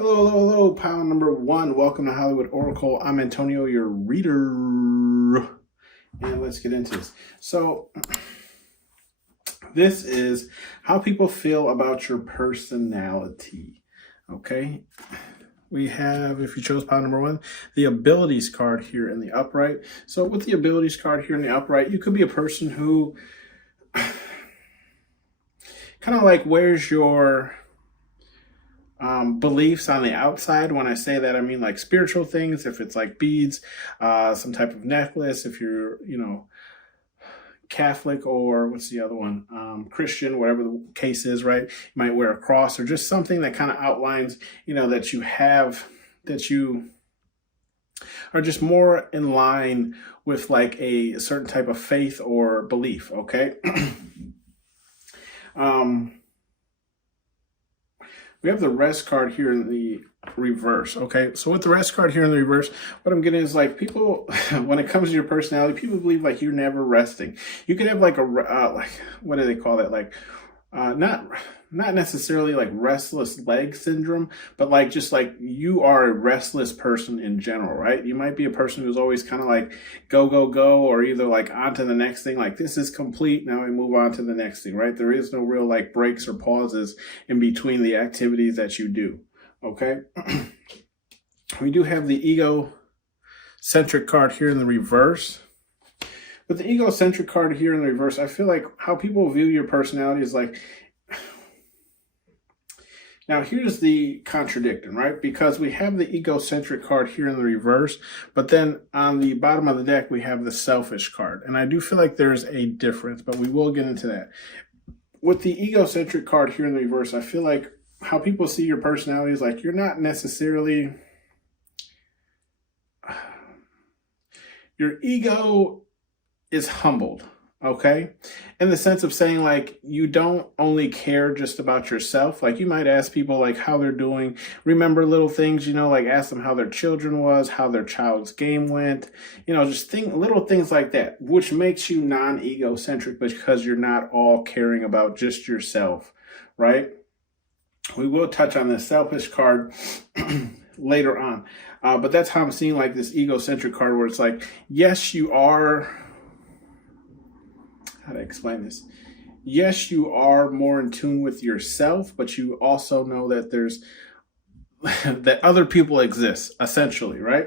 Hello, hello, hello, pile number one. Welcome to Hollywood Oracle. I'm Antonio, your reader. And let's get into this. So, this is how people feel about your personality. Okay. We have, if you chose pile number one, the abilities card here in the upright. So, with the abilities card here in the upright, you could be a person who kind of like wears your beliefs on the outside. When I say that, I mean like spiritual things. If it's like beads, some type of necklace, if you're, Catholic, or what's the other one? Christian, whatever the case is, right? You might wear a cross or just something that kind of outlines, that you have, that you are just more in line with like a certain type of faith or belief. Okay. We have the rest card here in the reverse. Okay, so with the rest card here in the reverse, what I'm getting is like people, when it comes to your personality, people believe like you're never resting. You could have like a, what do they call that? Like, not necessarily like restless leg syndrome, but like just like you are a restless person in general, right? You might be a person who's always kind of like go, go, go, or either like on to the next thing, like this is complete, now we move on to the next thing, right? There is no real like breaks or pauses in between the activities that you do, okay? We do have the egocentric card here in the reverse. But the egocentric card here in the reverse, I feel like how people view your personality is like, now here's the contradiction, right? Because we have the egocentric card here in the reverse, but then on the bottom of the deck, we have the selfish card. And I do feel like there's a difference, but we will get into that. With the egocentric card here in the reverse, I feel like how people see your personality is like, you're not necessarily, your ego is humbled, okay? In the sense of saying like, you don't only care just about yourself. Like you might ask people like how they're doing, remember little things, like ask them how their children was, how their child's game went, just little things like that, which makes you non-egocentric because you're not all caring about just yourself, right? We will touch on the selfish card later on, but that's how I'm seeing like this egocentric card where it's like, yes, you are, how to explain this? Yes, you are more in tune with yourself, but you also know that there's that other people exist, essentially, right?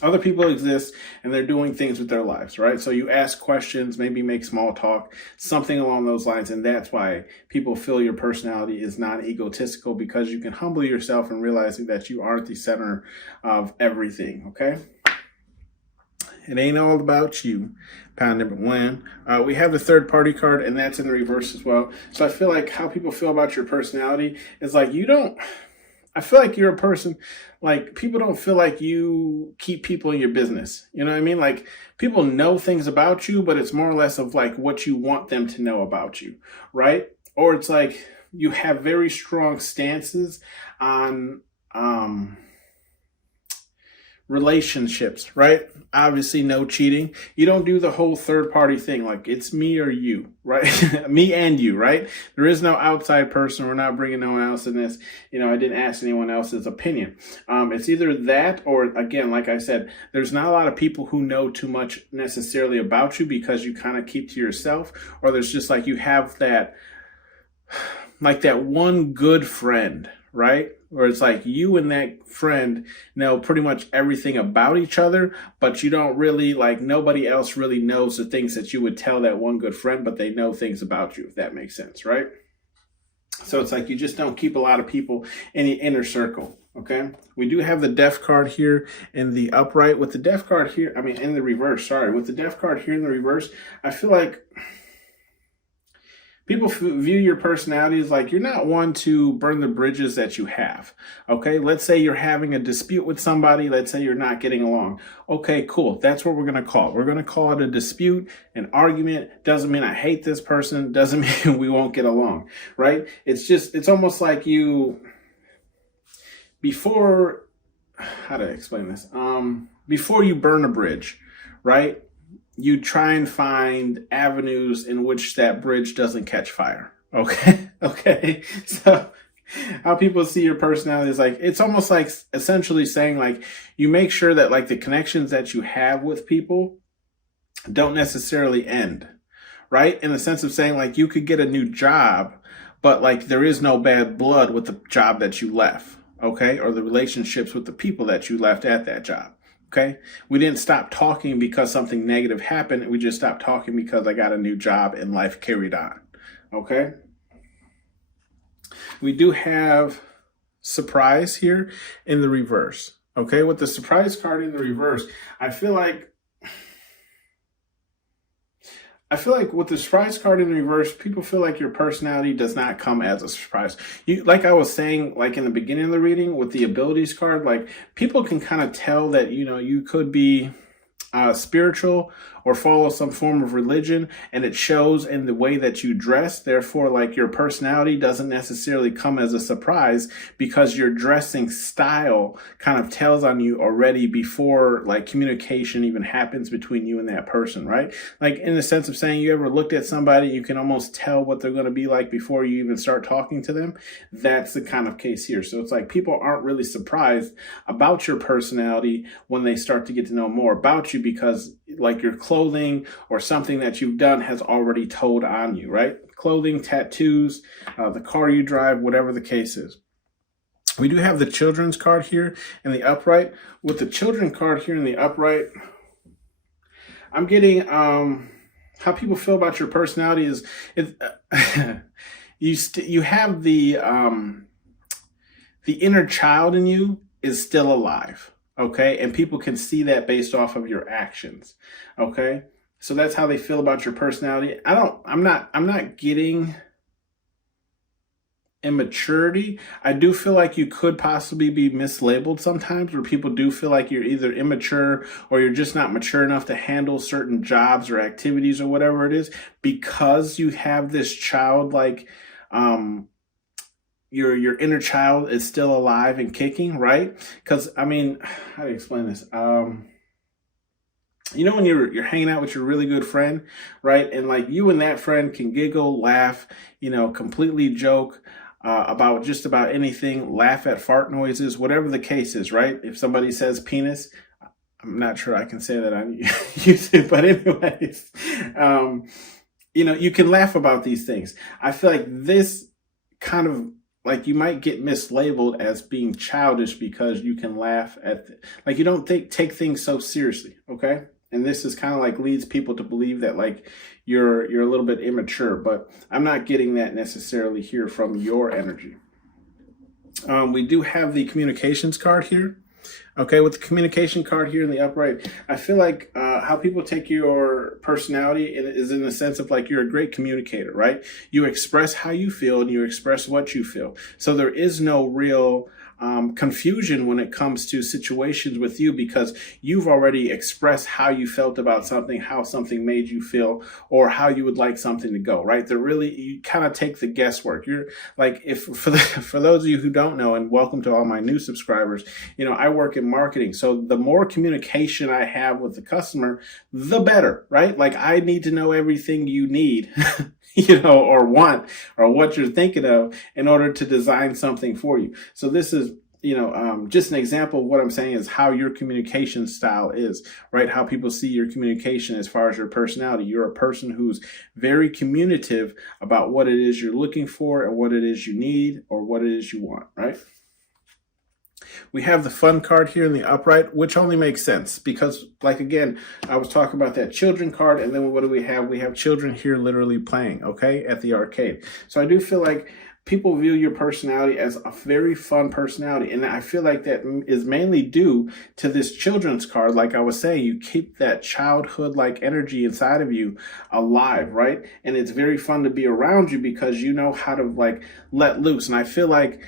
Other people exist and they're doing things with their lives, right? So you ask questions, maybe make small talk, something along those lines. And that's why people feel your personality is non-egotistical, because you can humble yourself and realizing that you aren't the center of everything, okay? It ain't all about you. Pound number one. We have the third party card, and that's in the reverse as well. So I feel like how people feel about your personality is like I feel like you're a person, like people don't feel like you keep people in your business. You know what I mean? Like people know things about you, but it's more or less of like what you want them to know about you, right? Or it's like you have very strong stances on, relationships, right? Obviously no cheating. You don't do the whole third party thing. Like it's me or you, right? Me and you, right? There is no outside person. We're not bringing no one else in this. I didn't ask anyone else's opinion. It's either that or, again, like I said, there's not a lot of people who know too much necessarily about you because you kind of keep to yourself, or there's just like you have that, like that one good friend, right? Where it's like you and that friend know pretty much everything about each other, but you don't really, like nobody else really knows the things that you would tell that one good friend, but they know things about you, if that makes sense, right? So it's like you just don't keep a lot of people in the inner circle, okay? We do have the death card here in the upright. With the death card here, in the reverse, sorry. With the death card here in the reverse, I feel like people view your personality as like you're not one to burn the bridges that you have, okay? Let's say you're having a dispute with somebody. Let's say you're not getting along. Okay, cool. That's what we're going to call it. We're going to call it a dispute, an argument. Doesn't mean I hate this person. Doesn't mean we won't get along, right? It's almost like before, how to explain this? Before you burn a bridge, right? You try and find avenues in which that bridge doesn't catch fire. Okay. Okay. So how people see your personality is like, it's almost like essentially saying like, you make sure that like the connections that you have with people don't necessarily end, right? In the sense of saying like, you could get a new job, but like there is no bad blood with the job that you left, okay? Or the relationships with the people that you left at that job. Okay. We didn't stop talking because something negative happened. We just stopped talking because I got a new job and life carried on. Okay. We do have surprise here in the reverse. Okay. With the surprise card in the reverse, I feel like with the surprise card in reverse, people feel like your personality does not come as a surprise. You, like I was saying, like in the beginning of the reading with the abilities card, like people can kind of tell that, you know, you could be spiritual or follow some form of religion, and it shows in the way that you dress. Therefore, like your personality doesn't necessarily come as a surprise because your dressing style kind of tells on you already before like communication even happens between you and that person, right? Like in the sense of saying, you ever looked at somebody, you can almost tell what they're going to be like before you even start talking to them. That's the kind of case here. So it's like people aren't really surprised about your personality when they start to get to know more about you, because like your clothing or something that you've done has already told on you, right? Clothing, tattoos, the car you drive, whatever the case is. We do have the children's card here in the upright. With the children card here in the upright, I'm getting how people feel about your personality is you have the inner child in you is still alive. Okay. And people can see that based off of your actions. Okay. So that's how they feel about your personality. I'm not getting immaturity. I do feel like you could possibly be mislabeled sometimes, where people do feel like you're either immature or you're just not mature enough to handle certain jobs or activities or whatever it is, because you have this childlike, your inner child is still alive and kicking, right? Because I mean, how do you explain this? You know, when you're hanging out with your really good friend, right? And like you and that friend can giggle, laugh, you know, completely joke about just about anything, laugh at fart noises, whatever the case is, right? If somebody says penis, I'm not sure I can say that on YouTube, but anyways, you know, you can laugh about these things. I feel like this kind of, like, you might get mislabeled as being childish because you can laugh at, like, you don't take things so seriously, okay? And this is kind of like leads people to believe that like you're a little bit immature, but I'm not getting that necessarily here from your energy. We do have the communications card here. Okay, with the communication card here in the upright, I feel like how people take your personality is in the sense of like you're a great communicator, right? You express how you feel and you express what you feel. So there is no real confusion when it comes to situations with you, because you've already expressed how you felt about something, how something made you feel, or how you would like something to go, right? They're really, you kind of take the guesswork. You're like, if for those of you who don't know, and welcome to all my new subscribers, you know, I work in marketing. So the more communication I have with the customer, the better, right? Like I need to know everything you need, you know, or want, or what you're thinking of in order to design something for you. So this is, you know, just an example of what I'm saying is how your communication style is, right? How people see your communication as far as your personality. You're a person who's very communicative about what it is you're looking for and what it is you need or what it is you want, right? We have the fun card here in the upright, which only makes sense because, like, again, I was talking about that children card, and then what do we have? We have children here literally playing, okay, at the arcade. So I do feel like people view your personality as a very fun personality, and I feel like that is mainly due to this children's card. Like I was saying, you keep that childhood-like energy inside of you alive, right? And it's very fun to be around you because you know how to, like, let loose. And I feel like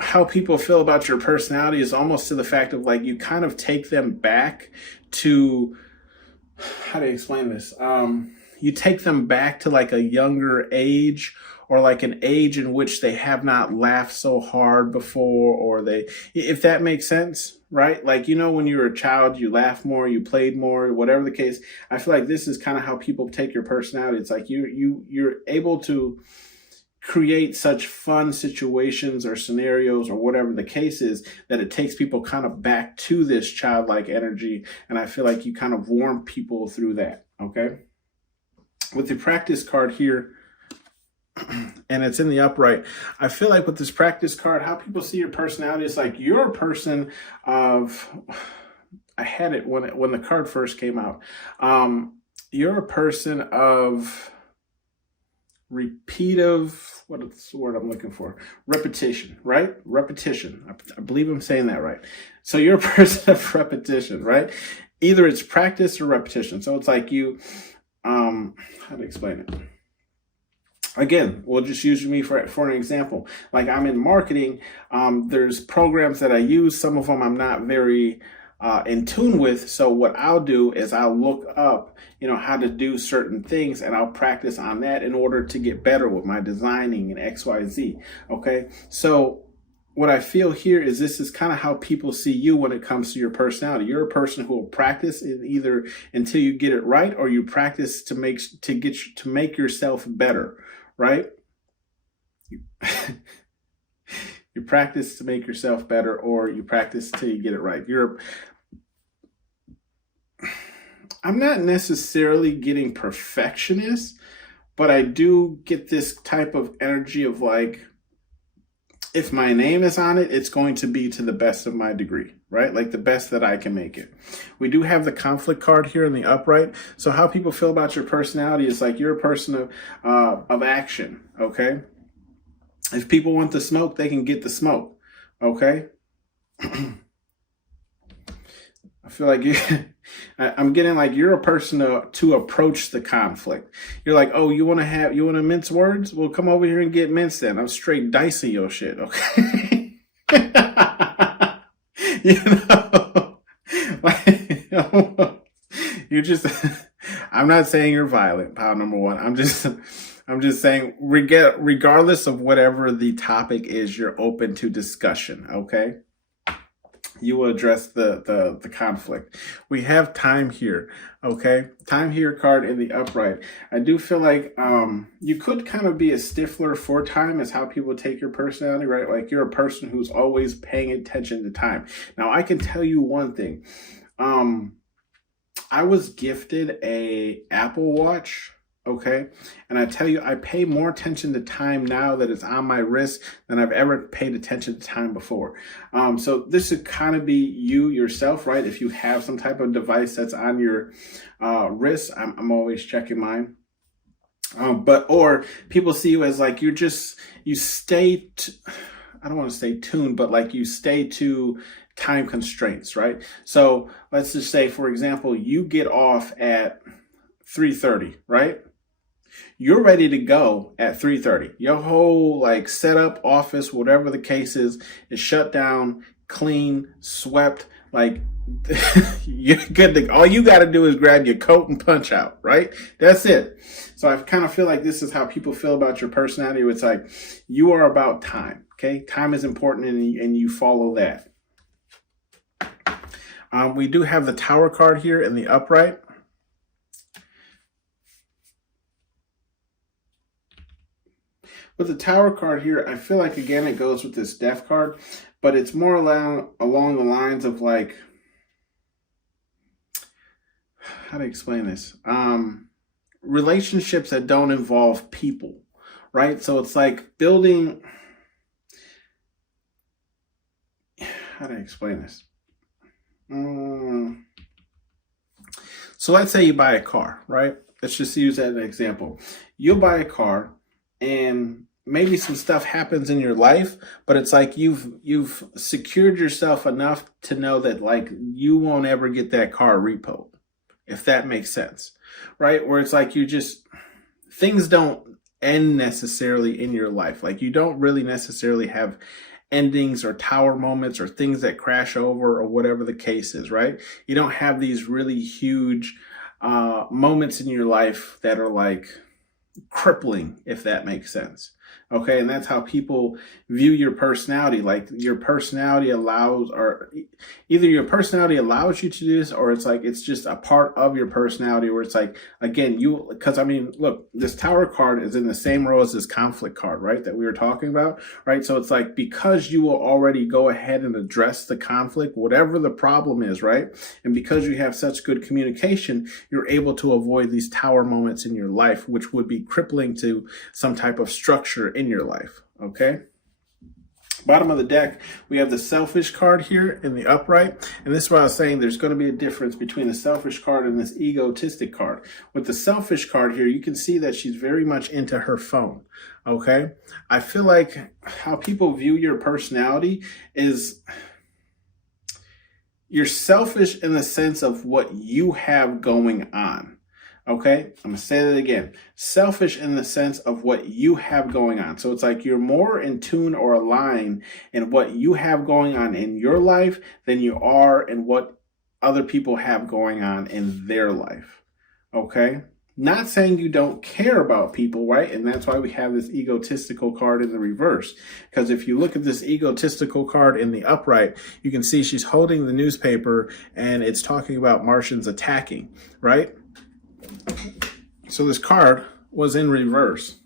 how people feel about your personality is almost to the fact of like you kind of take them back to, how do you explain this? You take them back to like a younger age, or like an age in which they have not laughed so hard before, or they, if that makes sense, right? Like, you know, when you were a child, you laughed more, you played more, whatever the case. I feel like this is kind of how people take your personality. It's like you're able to create such fun situations or scenarios or whatever the case is that it takes people kind of back to this childlike energy. And I feel like you kind of warm people through that. Okay. With the practice card here, and it's in the upright, I feel like with this practice card, how people see your personality is like you're a person of, I had it when the card first came out. You're a person of what's the word I'm looking for? Repetition, right? Repetition. I believe I'm saying that right. So you're a person of repetition, right? Either it's practice or repetition. So it's like you, how to explain it? Again, we'll just use me for an example. Like I'm in marketing. There's programs that I use. Some of them I'm not very in tune with. So what I'll do is I'll look up, how to do certain things, and I'll practice on that in order to get better with my designing and XYZ. Okay. So what I feel here is this is kind of how people see you when it comes to your personality. You're a person who will practice either until you get it right, or you practice to make yourself better, right? You practice to make yourself better, or you practice till you get it right. I'm not necessarily getting perfectionist, but I do get this type of energy of like, if my name is on it, it's going to be to the best of my degree, right? Like the best that I can make it. We do have the conflict card here in the upright. So how people feel about your personality is like you're a person of action, okay? If people want the smoke, they can get the smoke, okay? I feel like I'm getting like you're a person to approach the conflict. You're like, oh, you want to mince words? Well, come over here and get minced then. I'm straight dicing your shit, okay? You're just, I'm not saying you're violent, pal number one. I'm just saying, regardless of whatever the topic is, you're open to discussion, okay? You will address the conflict. We have time here, okay? Time here card in the upright. I do feel like you could kind of be a stickler for time as how people take your personality, right? Like you're a person who's always paying attention to time. Now, I can tell you one thing. I was gifted a Apple Watch. Okay. And I tell you, I pay more attention to time now that it's on my wrist than I've ever paid attention to time before. So this should kind of be you yourself, right? If you have some type of device that's on your wrist, I'm always checking mine. Or people see you as like, I don't want to say tuned, but like you stay to time constraints, right? So let's just say, for example, you get off at 3:30, right? You're ready to go at 3:30. Your whole like setup, office, whatever the case is shut down, clean, swept. Like you're good to, all you got to do is grab your coat and punch out, right? That's it. So I kind of feel like this is how people feel about your personality. It's like you are about time. Okay, time is important, and you follow that. We do have the Tower card here in the upright. With the Tower card here, I feel like, again, it goes with this Death card, but it's more along the lines of like, how to explain this? Relationships that don't involve people, right? So it's like building, how do I explain this? So let's say you buy a car, right? Let's just use that as an example. You'll buy a car, and maybe some stuff happens in your life, but it's like you've secured yourself enough to know that like you won't ever get that car repoed, if that makes sense, right? Where it's like things don't end necessarily in your life. Like you don't really necessarily have endings or tower moments or things that crash over or whatever the case is, right? You don't have these really huge moments in your life that are like crippling, if that makes sense. Okay, and that's how people view your personality. Like your personality allows, or either your personality allows you to do this, or it's like it's just a part of your personality where it's like, again, because I mean, look, this Tower card is in the same row as this Conflict card, right, that we were talking about, right? So it's like, because you will already go ahead and address the conflict, whatever the problem is, right? And because you have such good communication, you're able to avoid these Tower moments in your life, which would be crippling to some type of structure in your life. Okay, bottom of the deck, we have the Selfish card here in the upright, and this is what I was saying, there's going to be a difference between the Selfish card and this Egotistic card. With the Selfish card here, you can see that she's very much into her phone. Okay, I feel like how people view your personality is you're selfish in the sense of what you have going on. Okay, I'm going to say that again. Selfish in the sense of what you have going on. So it's like you're more in tune or aligned in what you have going on in your life than you are in what other people have going on in their life. Okay, not saying you don't care about people, right? And that's why we have this Egotistical card in the reverse. Because if you look at this Egotistical card in the upright, you can see she's holding the newspaper and it's talking about Martians attacking, right? So this card was in reverse.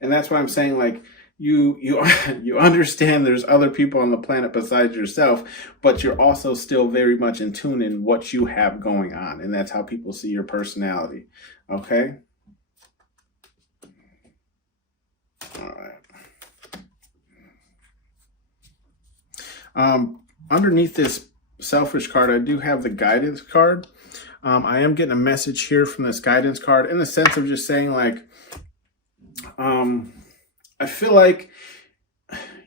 And that's why I'm saying, like, you understand there's other people on the planet besides yourself, but you're also still very much in tune in what you have going on. And that's how people see your personality. Okay? All right. Underneath this Selfish card, I do have the Guidance card. I am getting a message here from this Guidance card in the sense of just saying, like, I feel like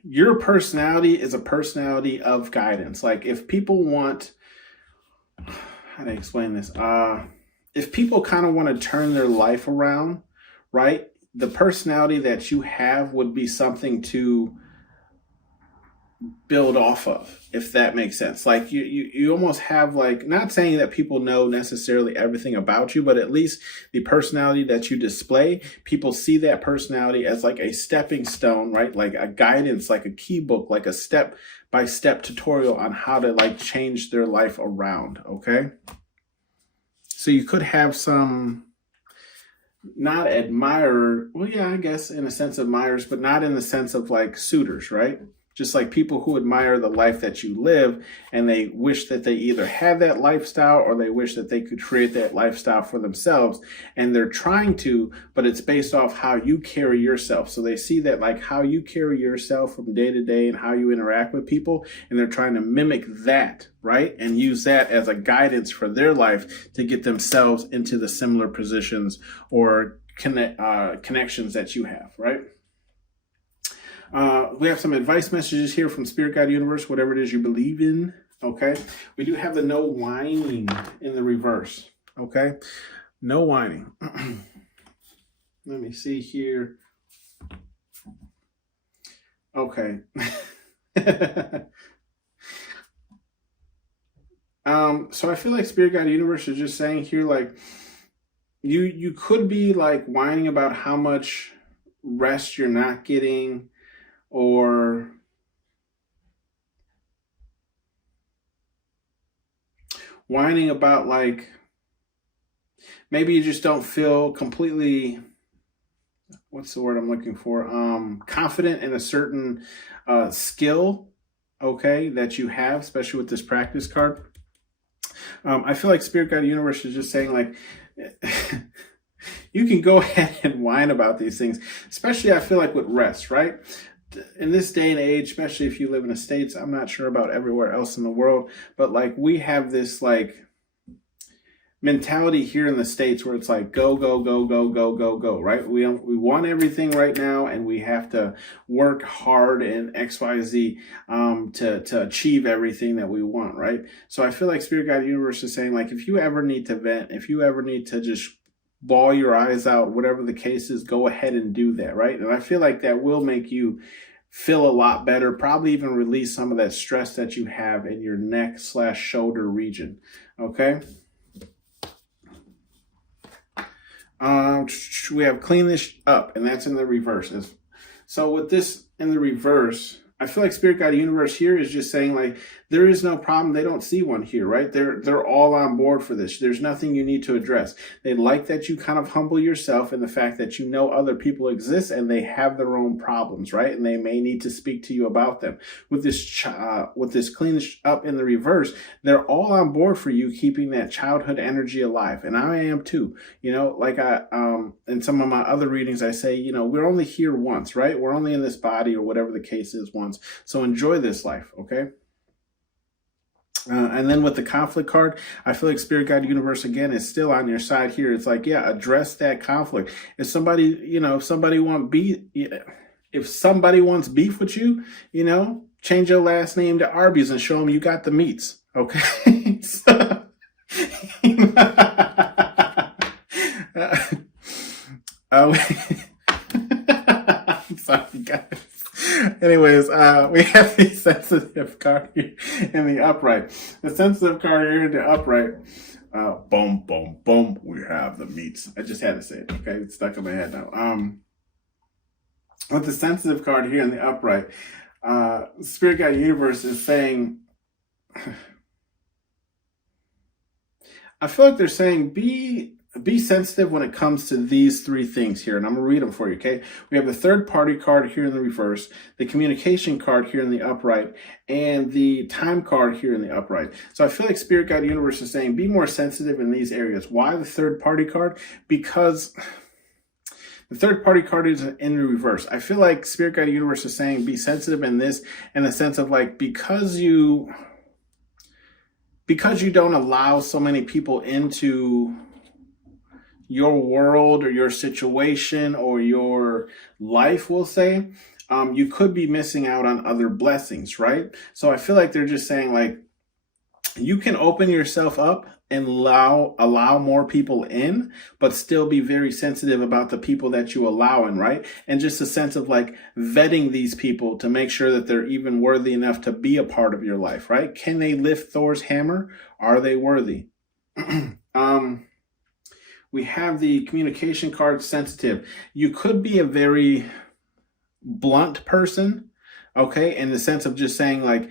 your personality is a personality of guidance. Like, if people want, how do I explain this? If people kind of want to turn their life around, right? The personality that you have would be something to build off of, if that makes sense. Like you almost have, like, not saying that people know necessarily everything about you, but at least the personality that you display, people see that personality as like a stepping stone, right? Like a guidance, like a key book, like a step-by-step tutorial on how to, like, change their life around. Okay, so you could have some, not admirer, well, yeah, I guess in a sense admirers, but not in the sense of like suitors, right? Just like people who admire the life that you live, and they wish that they either had that lifestyle or they wish that they could create that lifestyle for themselves. And they're trying to, but it's based off how you carry yourself. So they see that, like, how you carry yourself from day to day and how you interact with people. And they're trying to mimic that, right? And use that as a guidance for their life to get themselves into the similar positions or connections that you have, right? We have some advice messages here from Spirit Guide Universe, whatever it is you believe in. Okay. We do have the no whining in the reverse. Okay. No whining. Let me see here. Okay. So I feel like Spirit Guide Universe is just saying here, like, you could be like whining about how much rest you're not getting, or whining about, like, maybe you just don't feel completely, what's the word I'm looking for? Confident in a certain skill, okay, that you have, especially with this practice card. I feel like Spirit Guide Universe is just saying, like, you can go ahead and whine about these things, especially I feel like with rest, right? In this day and age, especially if you live in the States, I'm not sure about everywhere else in the world, but like we have this like mentality here in the States where it's like go, go, go, go, go, go, go, right? We want everything right now, and we have to work hard in XYZ to achieve everything that we want, right? So I feel like Spirit Guide Universe is saying, like, if you ever need to vent, if you ever need to just bawl your eyes out, whatever the case is, go ahead and do that, right? And I feel like that will make you feel a lot better, probably even release some of that stress that you have in your neck/shoulder region, okay? We have clean this up, and that's in the reverse. So with this in the reverse, I feel like Spirit Guide Universe here is just saying like there is no problem. They don't see one here, right? They're all on board for this. There's nothing you need to address. They like that you kind of humble yourself and the fact that you know other people exist and they have their own problems, right? And they may need to speak to you about them. With this clean up in the reverse, they're all on board for you keeping that childhood energy alive, and I am too. You know, like in some of my other readings, I say, you know, we're only here once, right? We're only in this body or whatever the case is once. So enjoy this life, okay? And then with the conflict card, I feel like Spirit Guide Universe again is still on your side here. It's like, yeah, address that conflict. If somebody, you know, if somebody wants beef with you, you know, change your last name to Arby's and show them you got the meats, okay? So, I'm sorry, guys. Anyways, we have the sensitive card here in the upright. The sensitive card here in the upright. Boom, boom, boom. We have the meats. I just had to say it. Okay, it's stuck in my head now. With the sensitive card here in the upright, Spirit Guide Universe is saying, I feel like they're saying be sensitive when it comes to these three things here. And I'm going to read them for you, okay? We have the third party card here in the reverse, the communication card here in the upright, and the time card here in the upright. So I feel like Spirit Guide Universe is saying be more sensitive in these areas. Why the third party card? Because the third party card is in the reverse. I feel like Spirit Guide Universe is saying be sensitive in this, in the sense of like, because you don't allow so many people into your world or your situation or your life, we'll say, you could be missing out on other blessings, right? So I feel like they're just saying like, you can open yourself up and allow more people in, but still be very sensitive about the people that you allow in, right? And just a sense of like vetting these people to make sure that they're even worthy enough to be a part of your life, right? Can they lift Thor's hammer? Are they worthy? We have the communication card, sensitive. You could be a very blunt person, okay? In the sense of just saying like,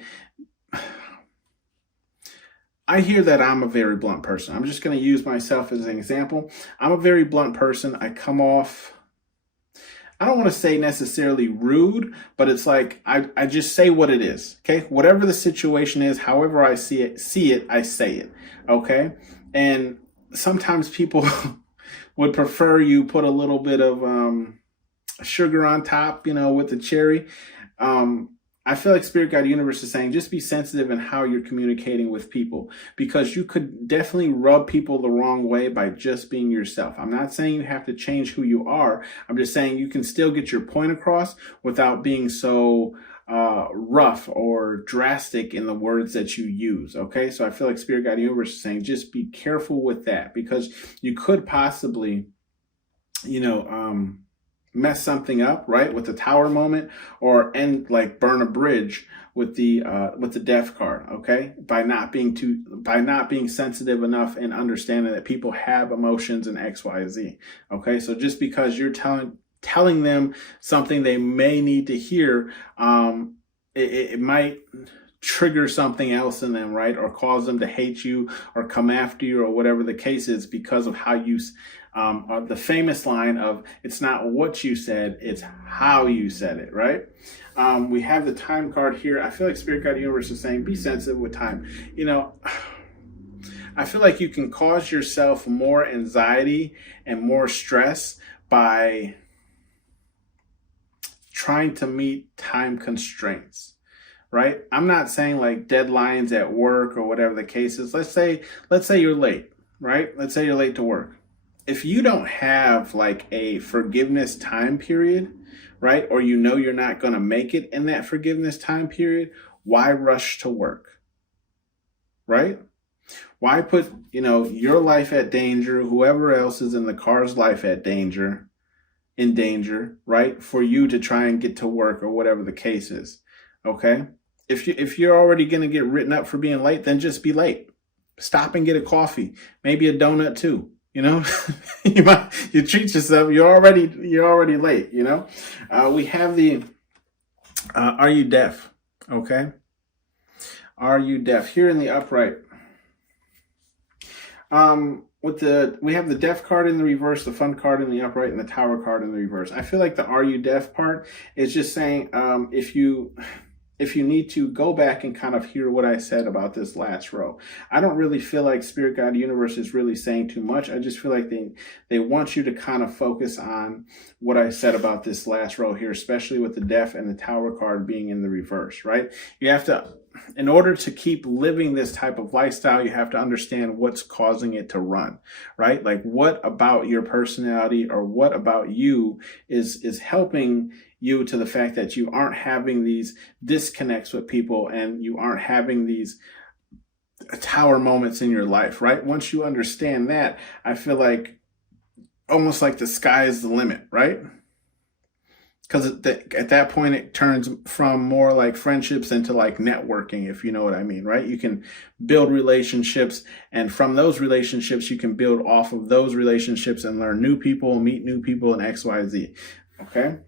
I hear that I'm a very blunt person. I'm just going to use myself as an example. I'm a very blunt person. I come off, I don't want to say necessarily rude, but it's like, I just say what it is, okay? Whatever the situation is, however I see it, I say it, okay? And sometimes people would prefer you put a little bit of sugar on top, you know, with the cherry. I feel like Spirit Guide Universe is saying just be sensitive in how you're communicating with people, because you could definitely rub people the wrong way by just being yourself. I'm not saying you have to change who you are. I'm just saying you can still get your point across without being so rough or drastic in the words that you use, okay? So I feel like Spirit Guide Universe is saying just be careful with that, because you could possibly, you know, mess something up, right, with the tower moment, or end like burn a bridge with the death card, okay? By not being sensitive enough and understanding that people have emotions and X, Y, Z, okay? So just because you're telling them something they may need to hear, it might trigger something else in them, right? Or cause them to hate you or come after you or whatever the case is, because of how you, the famous line of, it's not what you said, it's how you said it, right? We have the time card here. I feel like Spirit Guide Universe is saying, be sensitive with time. You know, I feel like you can cause yourself more anxiety and more stress by trying to meet time constraints, right? I'm not saying like deadlines at work or whatever the case is. Let's say you're late, right? Let's say you're late to work. If you don't have like a forgiveness time period, right? Or you know you're not going to make it in that forgiveness time period, why rush to work, right? Why put, you know, your life at danger, whoever else is in the car's life at danger, in danger, right? For you to try and get to work or whatever the case is, okay? If you're already going to get written up for being late, then just be late. Stop and get a coffee, maybe a donut too, You know, you treat yourself. You're already late. You know, we have the are you deaf? Okay, are you deaf? Here in the upright, we have the deaf card in the reverse, the fun card in the upright, and the tower card in the reverse. I feel like the are you deaf part is just saying if you need to go back and kind of hear what I said about this last row. I don't really feel like Spirit Guide Universe is really saying too much. I just feel like they want you to kind of focus on what I said about this last row here, especially with the deaf and the tower card being in the reverse, right? You have to, in order to keep living this type of lifestyle, you have to understand what's causing it to run, right? Like what about your personality or what about you is helping you to the fact that you aren't having these disconnects with people and you aren't having these tower moments in your life, right? Once you understand that, I feel like almost like the sky is the limit, right? Because at that point, it turns from more like friendships into like networking, if you know what I mean, right? You can build relationships, and from those relationships, you can build off of those relationships and learn new people, meet new people, and X, Y, Z. Okay.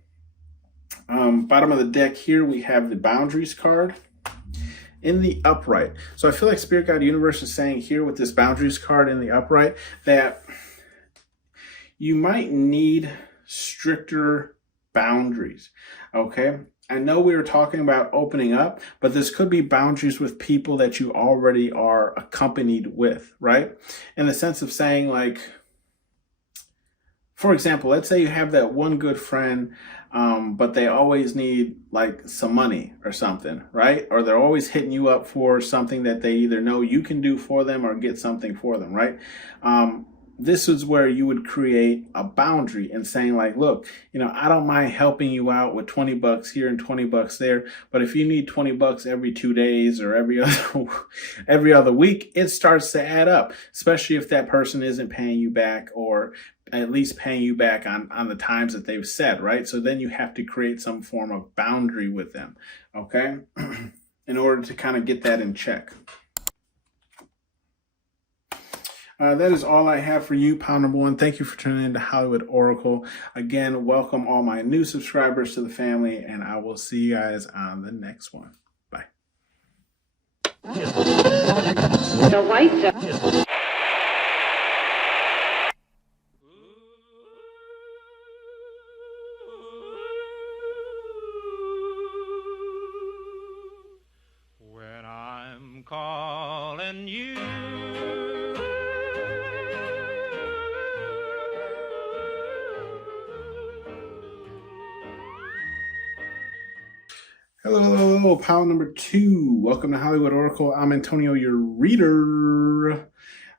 Bottom of the deck here, we have the boundaries card in the upright. So I feel like Spirit Guide Universe is saying here with this boundaries card in the upright that you might need stricter boundaries. Okay. I know we were talking about opening up, but this could be boundaries with people that you already are accompanied with, right? In the sense of saying like, for example, let's say you have that one good friend, but they always need like some money or something, right? Or they're always hitting you up for something that they either know you can do for them or get something for them, right? This is where you would create a boundary and saying like, look, I don't mind helping you out with $20 here and $20 there, but if you need $20 every 2 days or every other week, it starts to add up, especially if that person isn't paying you back or at least paying you back on the times that they've said, right? So then you have to create some form of boundary with them, okay? In order to kind of get that in check. That is all I have for you, Pound Number One. Thank you for tuning in to Hollywood Oracle. Again, welcome all my new subscribers to the family, and I will see you guys on the next one. Bye. The white when I'm calling you. Hello, Pound Number Two. Welcome to Hollywood Oracle. I'm Antonio, your reader.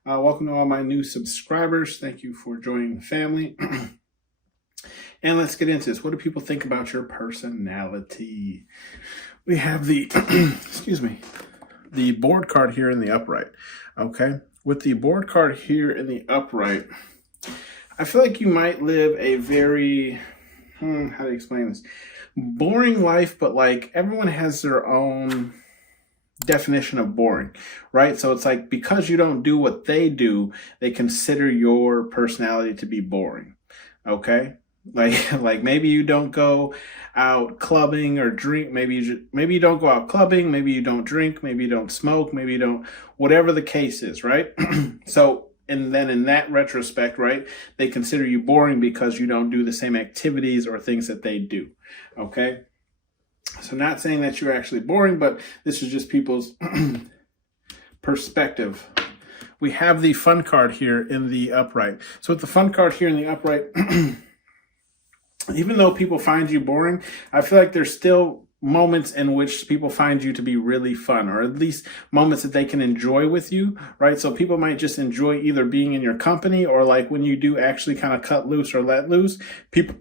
Welcome to all my new subscribers. Thank you for joining the family. And let's get into this. What do people think about your personality? We have the, excuse me, the board card here in the upright. Okay. With the board card here in the upright, I feel like you might live a very, how to explain this? Boring life, but like everyone has their own definition of boring, right? So it's like because you don't do what they do, they consider your personality to be boring. Okay? Like maybe you don't go out clubbing or drink, maybe you don't go out clubbing, maybe you don't drink, maybe you don't smoke, maybe you don't, whatever the case is, right? So and then in that retrospect, right, they consider you boring because you don't do the same activities or things that they do. Okay. So not saying that you're actually boring, but this is just people's perspective. We have the fun card here in the upright. So with the fun card here in the upright, even though people find you boring, I feel like there's still moments in which people find you to be really fun, or at least moments that they can enjoy with you, right? So people might just enjoy either being in your company or like when you do actually kind of cut loose or let loose, people,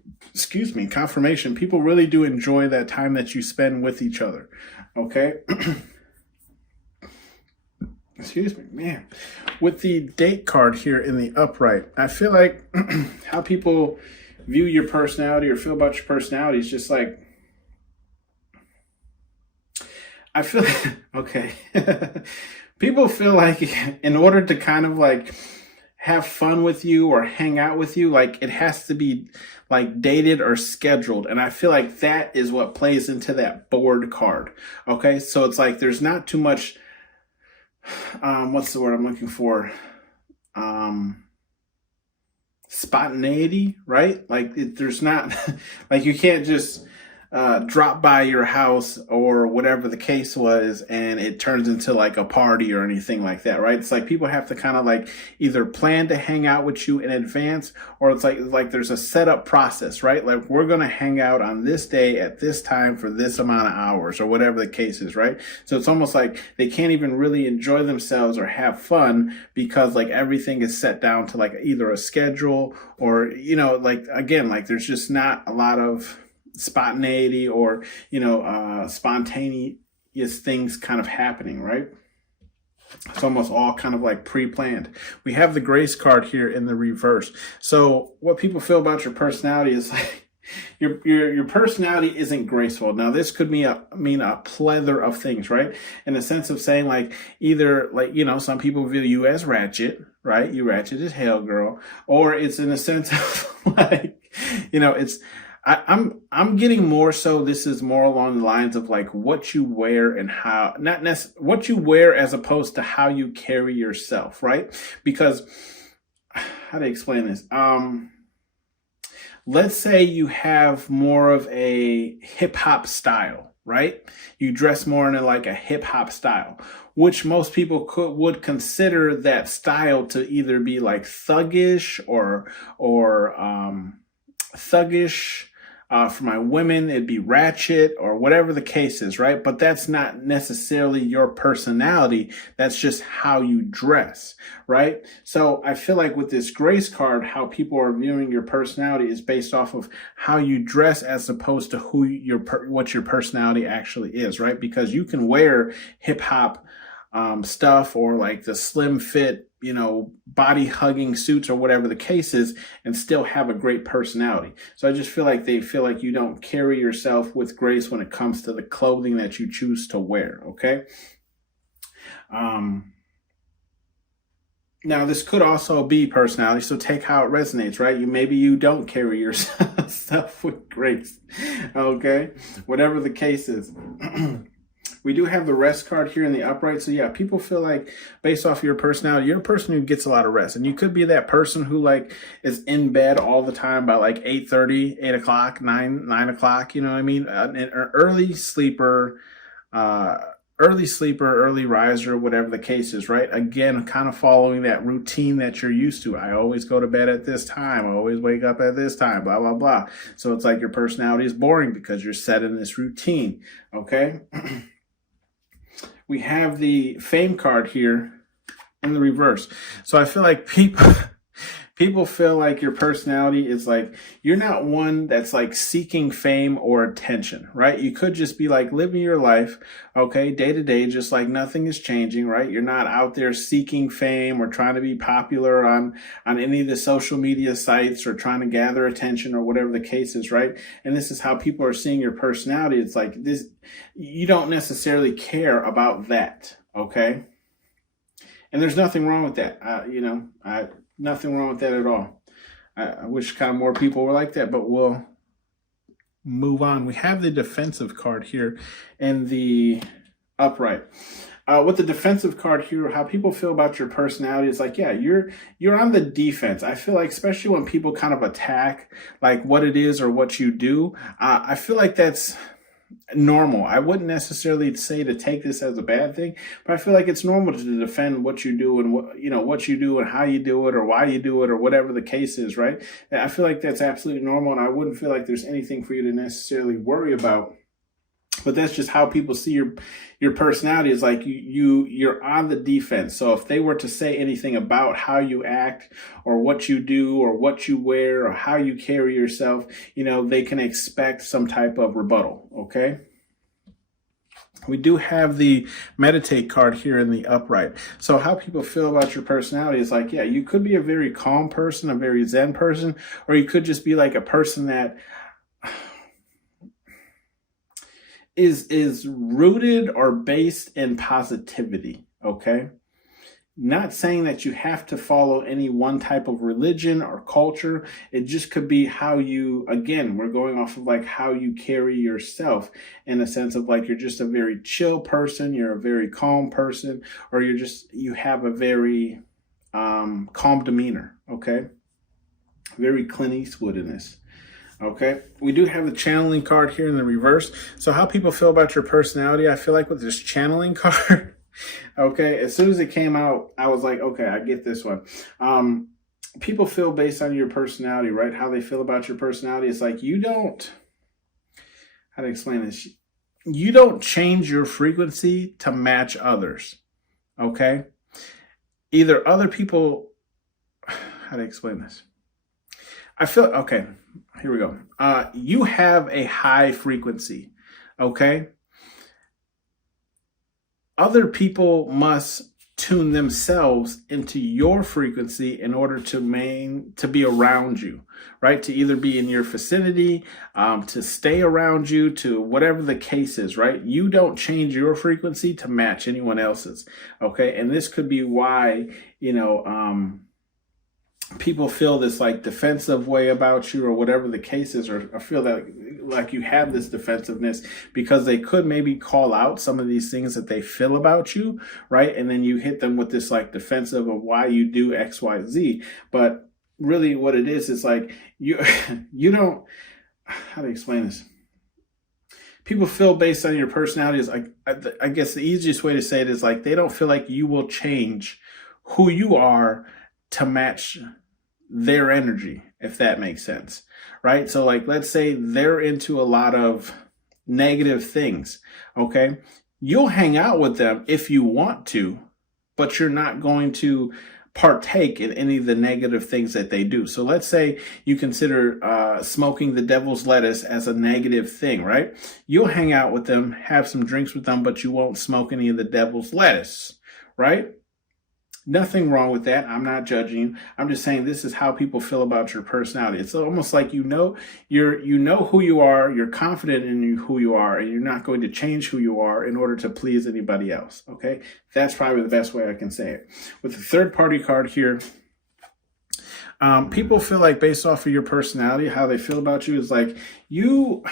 confirmation, people really do enjoy that time that you spend with each other, okay? Excuse me, man. With the date card here in the upright, I feel like how people view your personality or feel about your personality is just like, I feel, okay. People feel like in order to kind of like have fun with you or hang out with you, like it has to be like dated or scheduled. And I feel like that is what plays into that bored card. Okay. So it's like there's not too much, what's the word I'm looking for? Spontaneity, right? Like there's not like you can't just drop by your house or whatever the case was and it turns into like a party or anything like that, right? It's like people have to kind of like either plan to hang out with you in advance, or it's like there's a setup process, right? Like we're going to hang out on this day at this time for this amount of hours or whatever the case is, right? So it's almost like they can't even really enjoy themselves or have fun because like everything is set down to like either a schedule or, you know, like again, like there's just not a lot of spontaneity or, you know, spontaneous things kind of happening, right? It's almost all kind of like pre-planned. We have the grace card here in the reverse. So what people feel about your personality is like your personality isn't graceful. Now this could mean a plethora of things, right? In the sense of saying like either like, you know, some people view you as ratchet, right? You ratchet as hell, girl. Or it's in a sense of like, you know, it's I'm getting more so this is more along the lines of like what you wear and how, not necessarily what you wear as opposed to how you carry yourself, right? Because how do I explain this? Let's say you have more of a hip hop style, right? You dress more in like a hip hop style, which most people would consider that style to either be like thuggish or thuggish. For my women, it'd be ratchet or whatever the case is, right? But that's not necessarily your personality. That's just how you dress, right? So I feel like with this grace card, how people are viewing your personality is based off of how you dress as opposed to what your personality actually is, right? Because you can wear hip hop stuff or like the slim fit, you know, body hugging suits or whatever the case is and still have a great personality. So I just feel like they feel like you don't carry yourself with grace when it comes to the clothing that you choose to wear. Okay. Now this could also be personality. So take how it resonates, right? Maybe you don't carry yourself with grace. Okay. Whatever the case is. We do have the rest card here in the upright. So yeah, people feel like based off your personality, you're a person who gets a lot of rest. And you could be that person who like is in bed all the time by like 8:30, 8 o'clock, 9 o'clock, you know what I mean? An early sleeper, early riser, whatever the case is, right? Again, kind of following that routine that you're used to. I always go to bed at this time. I always wake up at this time, blah, blah, blah. So it's like your personality is boring because you're set in this routine, okay? We have the fame card here in the reverse. So I feel like people feel like your personality is like, you're not one that's like seeking fame or attention, right? You could just be like living your life, okay, day to day, just like nothing is changing, right? You're not out there seeking fame or trying to be popular on any of the social media sites or trying to gather attention or whatever the case is, right? And this is how people are seeing your personality. It's like this, you don't necessarily care about that, okay? And there's nothing wrong with that. Nothing wrong with that at all. I wish kind of more people were like that, but we'll move on. We have the defensive card here in the upright. With the defensive card here, how people feel about your personality is like, yeah, you're on the defense. I feel like, especially when people kind of attack like what it is or what you do, I feel like that's normal. I wouldn't necessarily say to take this as a bad thing, but I feel like it's normal to defend what you do and what you do and how you do it or why you do it or whatever the case is, right? I feel like that's absolutely normal, and I wouldn't feel like there's anything for you to necessarily worry about. But that's just how people see your personality is like you're on the defense. So if they were to say anything about how you act or what you do or what you wear or how you carry yourself, they can expect some type of rebuttal. Okay. We do have the meditate card here in the upright. So how people feel about your personality is like, yeah, you could be a very calm person, a very Zen person, or you could just be like a person that is rooted or based in positivity, okay? Not saying that you have to follow any one type of religion or culture. It just could be how you, again, we're going off of like how you carry yourself, in a sense of like you're just a very chill person, you're a very calm person, or you have a very calm demeanor, okay? Very Clint Eastwood in this. Okay, we do have the channeling card here in the reverse. So how people feel about your personality, I feel like with this channeling card, okay, as soon as it came out, I was like, okay, I get this one. People feel based on your personality, right? How they feel about your personality. It's like how to explain this? You don't change your frequency to match others, okay? Either other people, how to explain this? I feel, okay, here we go. You have a high frequency, okay? Other people must tune themselves into your frequency in order to be around you, right? To either be in your vicinity, to stay around you, to whatever the case is, right? You don't change your frequency to match anyone else's, okay? And this could be why, people feel this like defensive way about you or whatever the case is, or feel that like you have this defensiveness because they could maybe call out some of these things that they feel about you, right? And then you hit them with this like defensive of why you do X, Y, Z. But really what it is like you don't, how to explain this? People feel based on your personality is like, I guess the easiest way to say it is like they don't feel like you will change who you are to match their energy, if that makes sense, right? So like, let's say they're into a lot of negative things, okay? You'll hang out with them if you want to, but you're not going to partake in any of the negative things that they do. So let's say you consider smoking the devil's lettuce as a negative thing, right? You'll hang out with them, have some drinks with them, but you won't smoke any of the devil's lettuce, right? Nothing wrong with that. I'm not judging you. I'm just saying this is how people feel about your personality. It's almost like you know who you are, you're confident in who you are, and you're not going to change who you are in order to please anybody else. Okay? That's probably the best way I can say it. With the third party card here, people feel like based off of your personality, how they feel about you is like you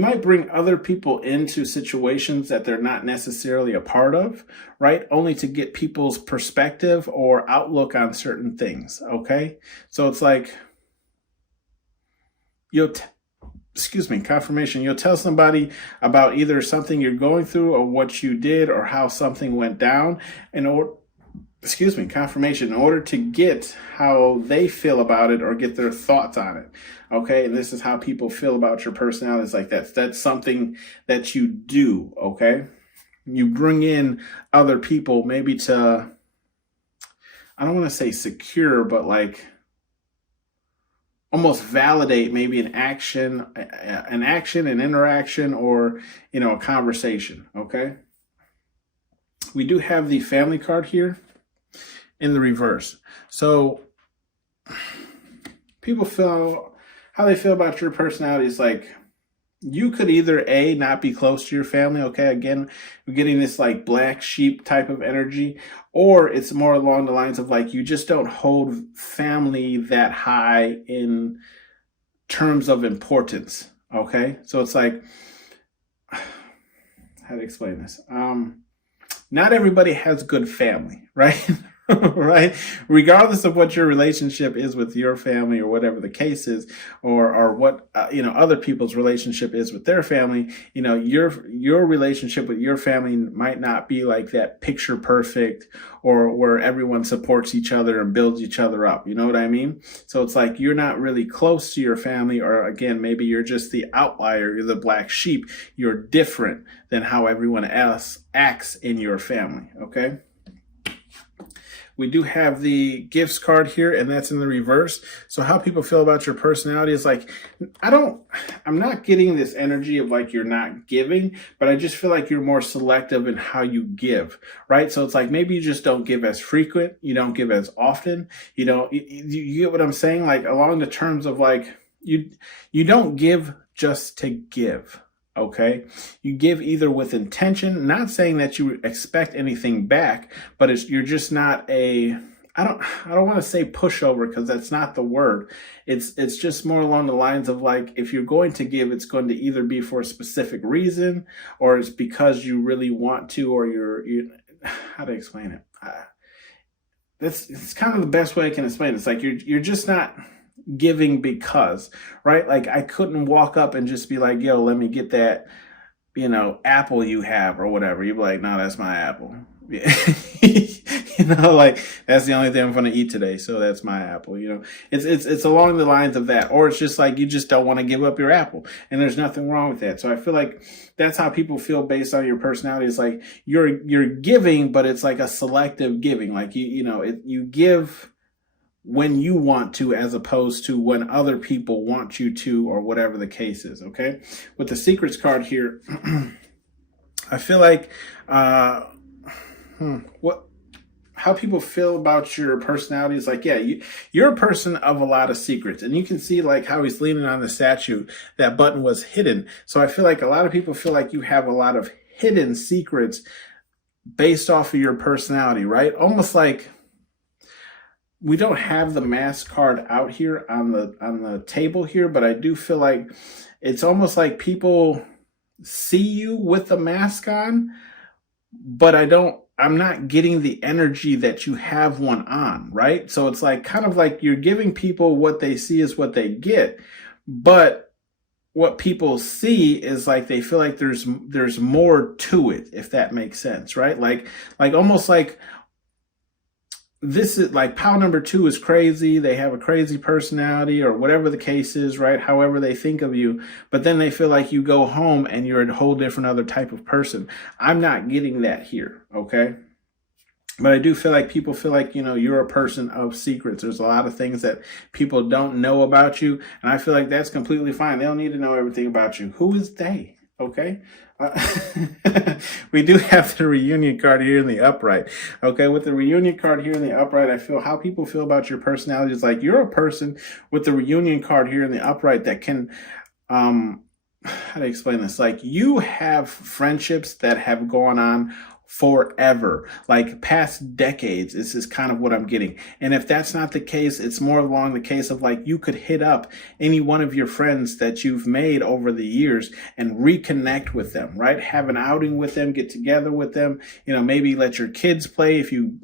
might bring other people into situations that they're not necessarily a part of, right? Only to get people's perspective or outlook on certain things, okay? So it's like, confirmation. You'll tell somebody about either something you're going through or what you did or how something went down confirmation in order to get how they feel about it or get their thoughts on it. Okay. And this is how people feel about your personality. It's like that's something that you do. Okay. You bring in other people maybe to, I don't want to say secure, but like almost validate maybe an action, an interaction, or, a conversation. Okay. We do have the family card here in the reverse. So people feel how they feel about your personality is like you could either not be close to your family, okay? Again, we're getting this like black sheep type of energy, or it's more along the lines of like you just don't hold family that high in terms of importance, okay? So it's like, how to explain this? Not everybody has good family, right? Right? Regardless of what your relationship is with your family or whatever the case is, or what, other people's relationship is with their family, your relationship with your family might not be like that picture perfect or where everyone supports each other and builds each other up. You know what I mean? So it's like you're not really close to your family, or again, maybe you're just the outlier, you're the black sheep, you're different than how everyone else acts in your family, okay? We do have the gifts card here, and that's in the reverse. So how people feel about your personality is like, I'm not getting this energy of like you're not giving, but I just feel like you're more selective in how you give, right? So it's like maybe you just don't give as frequent, you don't give as often, you get what I'm saying? Like along the terms of like, you don't give just to give. Okay, you give either with intention, not saying that you expect anything back, but you're just not a, I don't want to say pushover because that's not the word. It's just more along the lines of like, if you're going to give, it's going to either be for a specific reason, or it's because you really want to, or you how to explain it. It's kind of the best way I can explain it. It's like you're just not giving because, right? Like I couldn't walk up and just be like, yo, let me get that, apple you have or whatever. You'd be like, no, that's my apple. Yeah. Like that's the only thing I'm going to eat today. So that's my apple, it's along the lines of that. Or it's just like, you just don't want to give up your apple, and there's nothing wrong with that. So I feel like that's how people feel based on your personality. It's like you're giving, but it's like a selective giving. Like you give when you want to, as opposed to when other people want you to, or whatever the case is. Okay. With the secrets card here, I feel like, how people feel about your personality is like, yeah, you're a person of a lot of secrets, and you can see like how he's leaning on the statue, that button was hidden. So I feel like a lot of people feel like you have a lot of hidden secrets based off of your personality, right? Almost like, we don't have the mask card out here on the table here, but I do feel like it's almost like people see you with the mask on, but I'm not getting the energy that you have one on, right? So it's like kind of like you're giving people what they see is what they get, but what people see is like they feel like there's more to it, if that makes sense, right? Like almost like, this is like pile number 2 is crazy. They have a crazy personality, or whatever the case is, right? However they think of you, but then they feel like you go home and you're a whole different other type of person. I'm not getting that here. Okay. But I do feel like people feel like, you're a person of secrets. There's a lot of things that people don't know about you. And I feel like that's completely fine. They don't need to know everything about you. Who is they? Okay. We do have the reunion card here in the upright. Okay, with the reunion card here in the upright, I feel how people feel about your personality is like you're a person with the reunion card here in the upright that can, how to explain this? Like you have friendships that have gone on forever, like past decades. This is kind of what I'm getting. And if that's not the case, it's more along the case of like you could hit up any one of your friends that you've made over the years and reconnect with them, right? Have an outing with them, get together with them, maybe let your kids play if you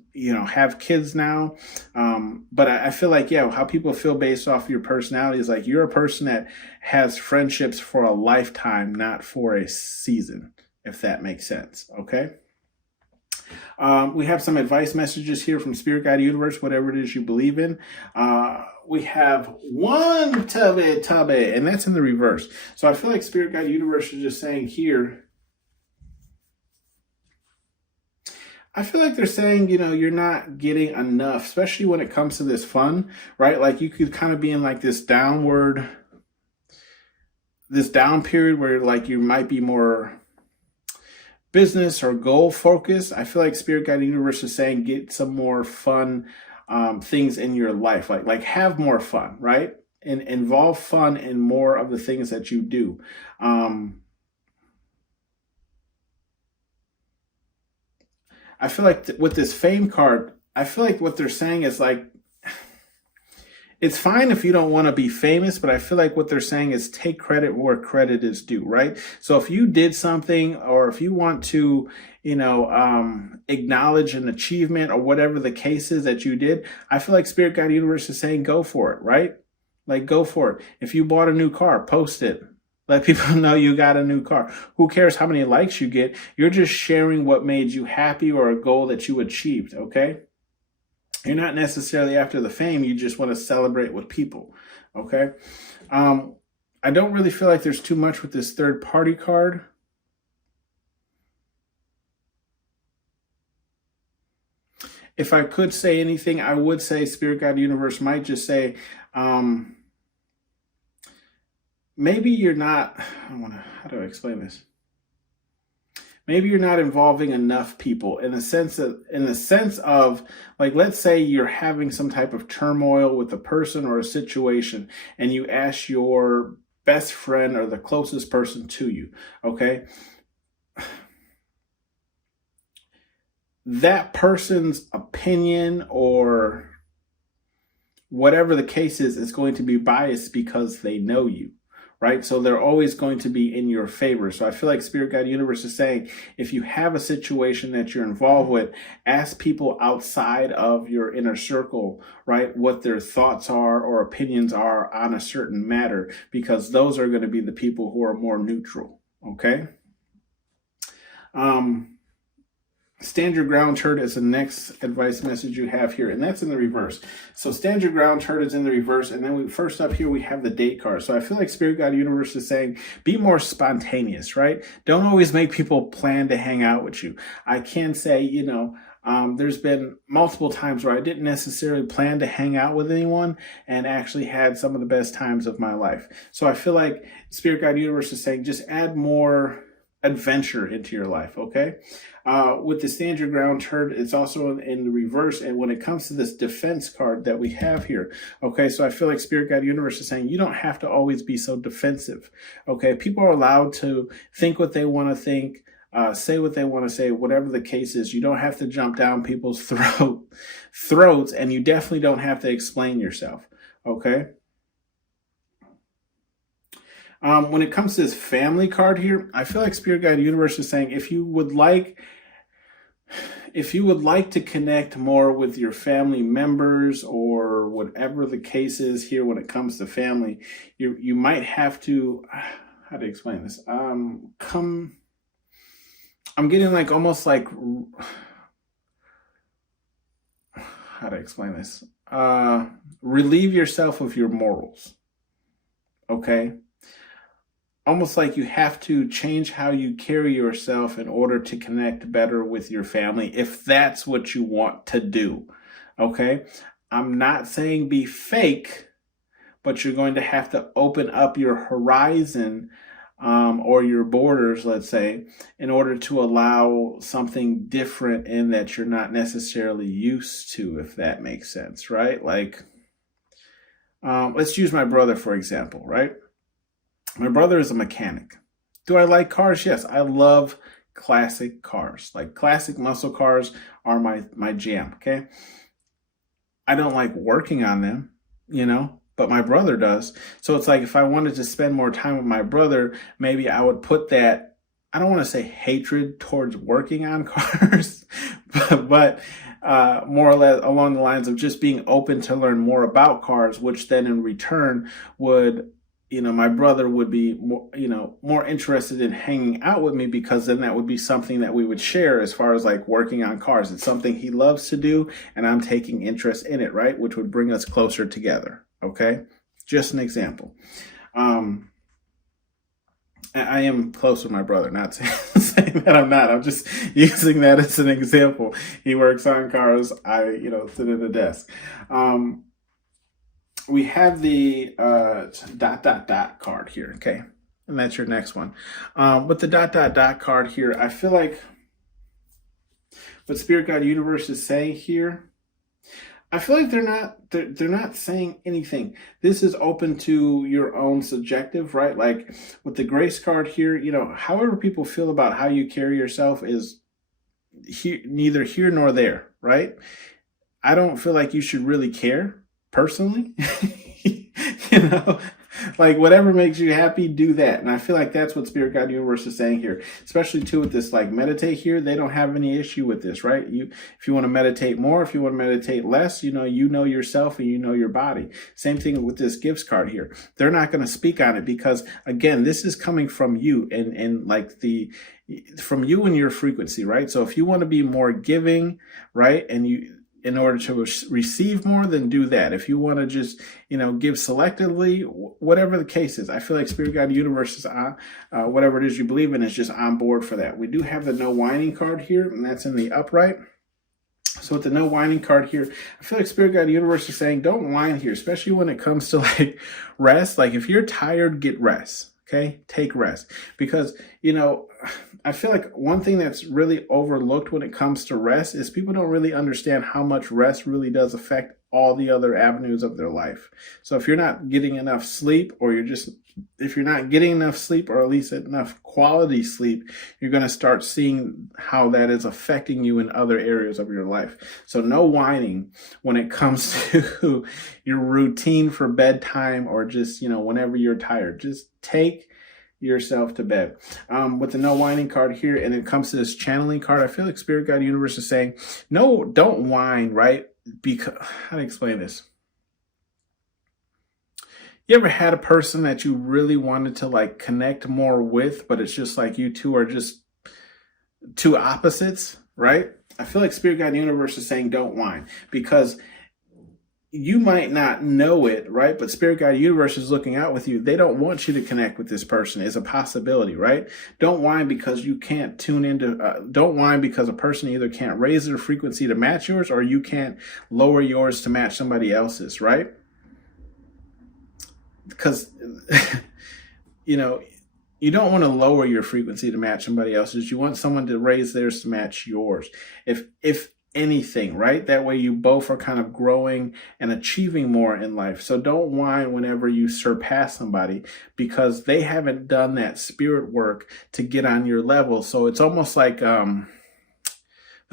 have kids now. But I feel like, how people feel based off your personality is like you're a person that has friendships for a lifetime, not for a season, if that makes sense. Okay. We have some advice messages here from Spirit Guide Universe, whatever it is you believe in. We have one tubby, and that's in the reverse. So I feel like Spirit Guide Universe is just saying here, I feel like they're saying, you're not getting enough, especially when it comes to this fun, right? Like you could kind of be in like this down period where like you might be more business or goal focused. I feel like Spirit Guide Universe is saying get some more fun things in your life, like have more fun, right? And involve fun in more of the things that you do. I feel like with this fame card, I feel like what they're saying is like, it's fine if you don't want to be famous, but I feel like what they're saying is take credit where credit is due, right? So if you did something, or if you want to, acknowledge an achievement or whatever the case is that you did, I feel like Spirit Guide Universe is saying go for it, right? Like go for it. If you bought a new car, post it. Let people know you got a new car. Who cares how many likes you get? You're just sharing what made you happy or a goal that you achieved, okay? You're not necessarily after the fame. You just want to celebrate with people. Okay. I don't really feel like there's too much with this third party card. If I could say anything, I would say Spirit Guide Universe might just say, maybe you're not, how do I explain this? Maybe you're not involving enough people in the sense of like, let's say you're having some type of turmoil with a person or a situation, and you ask your best friend or the closest person to you, okay? That person's opinion or whatever the case is going to be biased because they know you, right? So they're always going to be in your favor. So I feel like Spirit Guide Universe is saying, if you have a situation that you're involved with, ask people outside of your inner circle, right, what their thoughts are or opinions are on a certain matter, because those are going to be the people who are more neutral, okay? Stand your ground, Turd, is the next advice message you have here, and that's in the reverse. So stand your ground, Turd, is in the reverse, and then first up here we have the date card. So I feel like Spirit Guide Universe is saying, be more spontaneous, right? Don't always make people plan to hang out with you. I can say, there's been multiple times where I didn't necessarily plan to hang out with anyone and actually had some of the best times of my life. So I feel like Spirit Guide Universe is saying, just add more adventure into your life, okay? With the stand your ground, Turd, it's also in the reverse. And when it comes to this defense card that we have here, okay, so I feel like Spirit Guide Universe is saying you don't have to always be so defensive, okay? People are allowed to think what they want to think, say what they want to say, whatever the case is. You don't have to jump down people's throats, and you definitely don't have to explain yourself, okay? When it comes to this family card here, I feel like Spirit Guide Universe is saying if you would like to connect more with your family members or whatever the case is here when it comes to family, you might have to, how to explain this? I'm getting like almost like, how to explain this? Relieve yourself of your morals, okay? Almost like you have to change how you carry yourself in order to connect better with your family, if that's what you want to do, okay? I'm not saying be fake, but you're going to have to open up your horizon or your borders, let's say, in order to allow something different in that you're not necessarily used to, if that makes sense, right? Like, let's use my brother, for example, right? My brother is a mechanic. Do I like cars? Yes, I love classic cars. Like classic muscle cars are my jam, okay? I don't like working on them, but my brother does. So it's like if I wanted to spend more time with my brother, maybe I would put that, I don't want to say hatred towards working on cars, but more or less along the lines of just being open to learn more about cars, which then in return would, my brother would be more interested in hanging out with me, because then that would be something that we would share as far as like working on cars. It's something he loves to do and I'm taking interest in it, right? Which would bring us closer together. Okay. Just an example. I am close with my brother, not saying that I'm not. I'm just using that as an example. He works on cars. I, sit at a desk. We have the card here, okay? And that's your next one. With the card here, I feel like what Spirit Guide Universe is saying here, I feel like they're not saying anything. This is open to your own subjective, right? Like with the grace card here, however people feel about how you carry yourself is neither here nor there, right? I don't feel like you should really care. Personally, like whatever makes you happy, do that. And I feel like that's what Spirit Guide Universe is saying here, especially too with this like meditate here. They don't have any issue with this, right? If you want to meditate more, if you want to meditate less, you know yourself and you know your body. Same thing with this gifts card here. They're not going to speak on it because again, this is coming from you and like from you and your frequency, right? So if you want to be more giving, right, and in order to receive more, then do that. If you want to just, give selectively, whatever the case is, I feel like Spirit Guide Universe is on, whatever it is you believe in is just on board for that. We do have the no whining card here, and that's in the upright. So with the no whining card here, I feel like Spirit Guide Universe is saying, don't whine here, especially when it comes to like rest. Like if you're tired, get rest. Okay, take rest, because, I feel like one thing that's really overlooked when it comes to rest is people don't really understand how much rest really does affect all the other avenues of their life. So if you're not getting enough sleep, or if you're not getting enough sleep, or at least enough quality sleep, you're going to start seeing how that is affecting you in other areas of your life. So no whining when it comes to your routine for bedtime, or just, whenever you're tired. Just take yourself to bed. With the no whining card here, and it comes to this channeling card, I feel like Spirit Guide Universe is saying, no, don't whine, right? Because, how to explain this? You ever had a person that you really wanted to like connect more with, but it's just like you two are just two opposites, right? I feel like Spirit Guide Universe is saying don't whine, because you might not know it, right? But Spirit Guide Universe is looking out with you. They don't want you to connect with this person. Is a possibility, right? Don't whine because you can't tune into, don't whine because a person either can't raise their frequency to match yours, or you can't lower yours to match somebody else's, right? Because, you don't want to lower your frequency to match somebody else's. You want someone to raise theirs to match yours. If anything, right? That way you both are kind of growing and achieving more in life. So don't whine whenever you surpass somebody, because they haven't done that spirit work to get on your level. So it's almost like the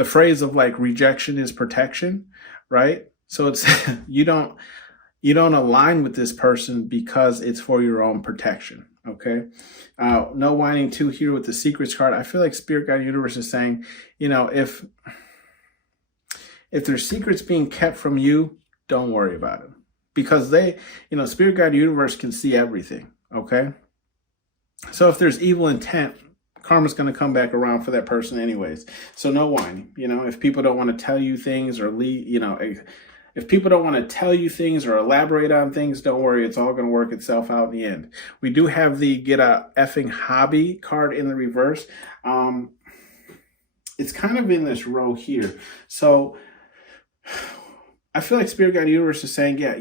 phrase of like rejection is protection, right? So it's you don't align with this person because it's for your own protection. Okay. No whining too here with the secrets card. I feel like Spirit Guide Universe is saying, if there's secrets being kept from you, don't worry about it, because Spirit Guide Universe can see everything. Okay. So if there's evil intent, karma's going to come back around for that person anyways. So no whining. If people don't want to tell you things, or if people don't want to tell you things or elaborate on things, don't worry. It's all going to work itself out in the end. We do have the get a effing hobby card in the reverse. It's kind of in this row here. So I feel like Spirit Guide Universe is saying, yeah,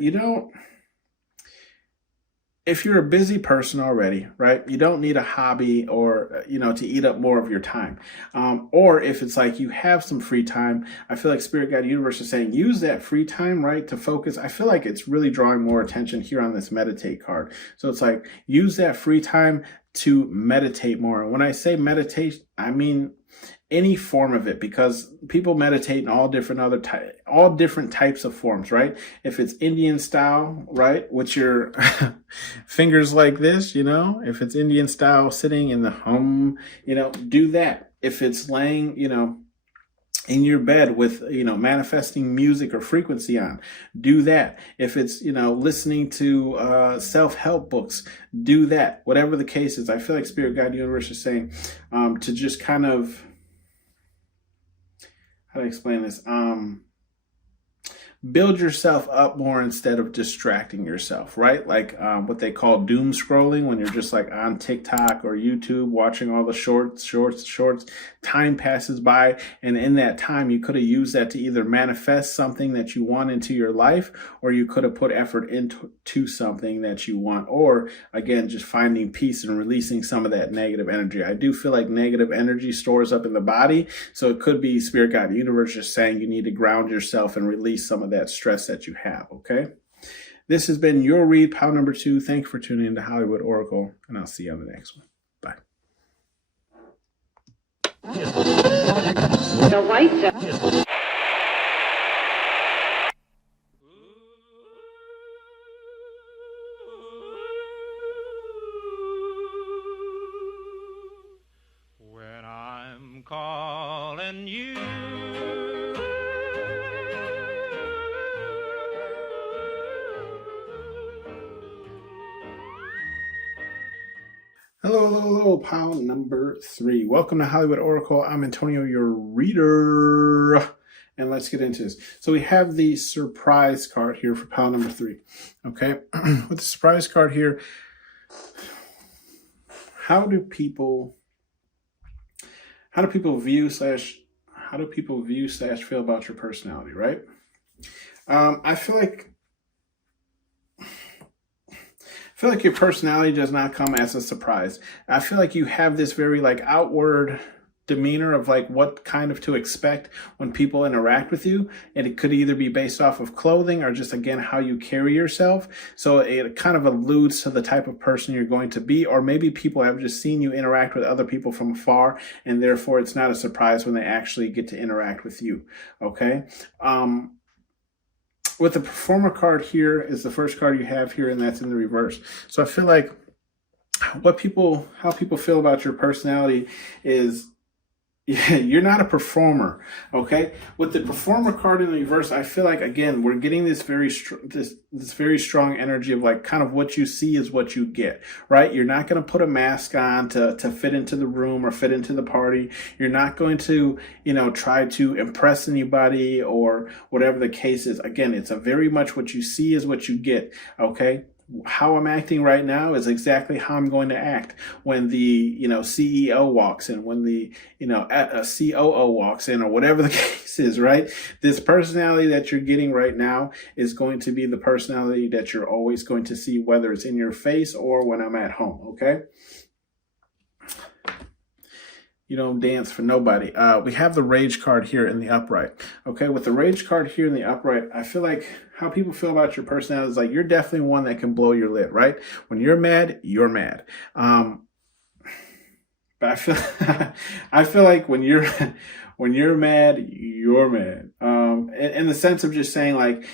if you're a busy person already, right, you don't need a hobby or, to eat up more of your time. Or if it's like you have some free time, I feel like Spirit Guide Universe is saying use that free time, right, to focus. I feel like it's really drawing more attention here on this meditate card. So it's like use that free time to meditate more. And when I say meditate, I mean any form of it, because people meditate in all different types of forms, right? If it's Indian style, right, with your fingers like this, if it's Indian style sitting in the home, do that. If it's laying, in your bed with, manifesting music or frequency on, do that. If it's, listening to self-help books, do that. Whatever the case is, I feel like Spirit Guide Universe is saying to just kind of, how to explain this? Build yourself up more instead of distracting yourself, right? Like what they call doom scrolling, when you're just like on TikTok or YouTube watching all the shorts. Time passes by, and in that time you could have used that to either manifest something that you want into your life, or you could have put effort into something that you want, or again, just finding peace and releasing some of that negative energy. I do feel like negative energy stores up in the body, so it could be Spirit Guide Universe just saying you need to ground yourself and release some of that stress that you have. Okay, this has been your read, pile number 2. Thank you for tuning in to Hollywood Oracle, and I'll see you on the next one. Bye. The white When I'm calling you, Hello, pile number 3. Welcome to Hollywood Oracle. I'm Antonio, your reader. And let's get into this. So we have the surprise card here for pile number 3. Okay, with the surprise card here, how do people view slash feel about your personality, right? I feel like your personality does not come as a surprise. I feel like you have this very like outward demeanor of like what kind of to expect when people interact with you. And it could either be based off of clothing or just, again, how you carry yourself. So it kind of alludes to the type of person you're going to be, or maybe people have just seen you interact with other people from afar, and therefore it's not a surprise when they actually get to interact with you. Okay. With the performer card here is the first card you have here, and that's in the reverse. So I feel like how people feel about your personality is, you're not a performer, okay? With the performer card in the reverse, I feel like, again, we're getting this very strong energy of like kind of what you see is what you get, right? You're not going to put a mask on to fit into the room or fit into the party. You're not going to, try to impress anybody or whatever the case is. Again, it's a very much what you see is what you get, okay? How I'm acting right now is exactly how I'm going to act when the CEO walks in, when the a COO walks in, or whatever the case is, right? This personality that you're getting right now is going to be the personality that you're always going to see, whether it's in your face or when I'm at home. Okay. You don't dance for nobody. We have the rage card here in the upright. Okay, with the rage card here in the upright, I feel like how people feel about your personality is like you're definitely one that can blow your lid, right? When you're mad, you're mad. But I feel like when you're mad, you're mad. In the sense of just saying like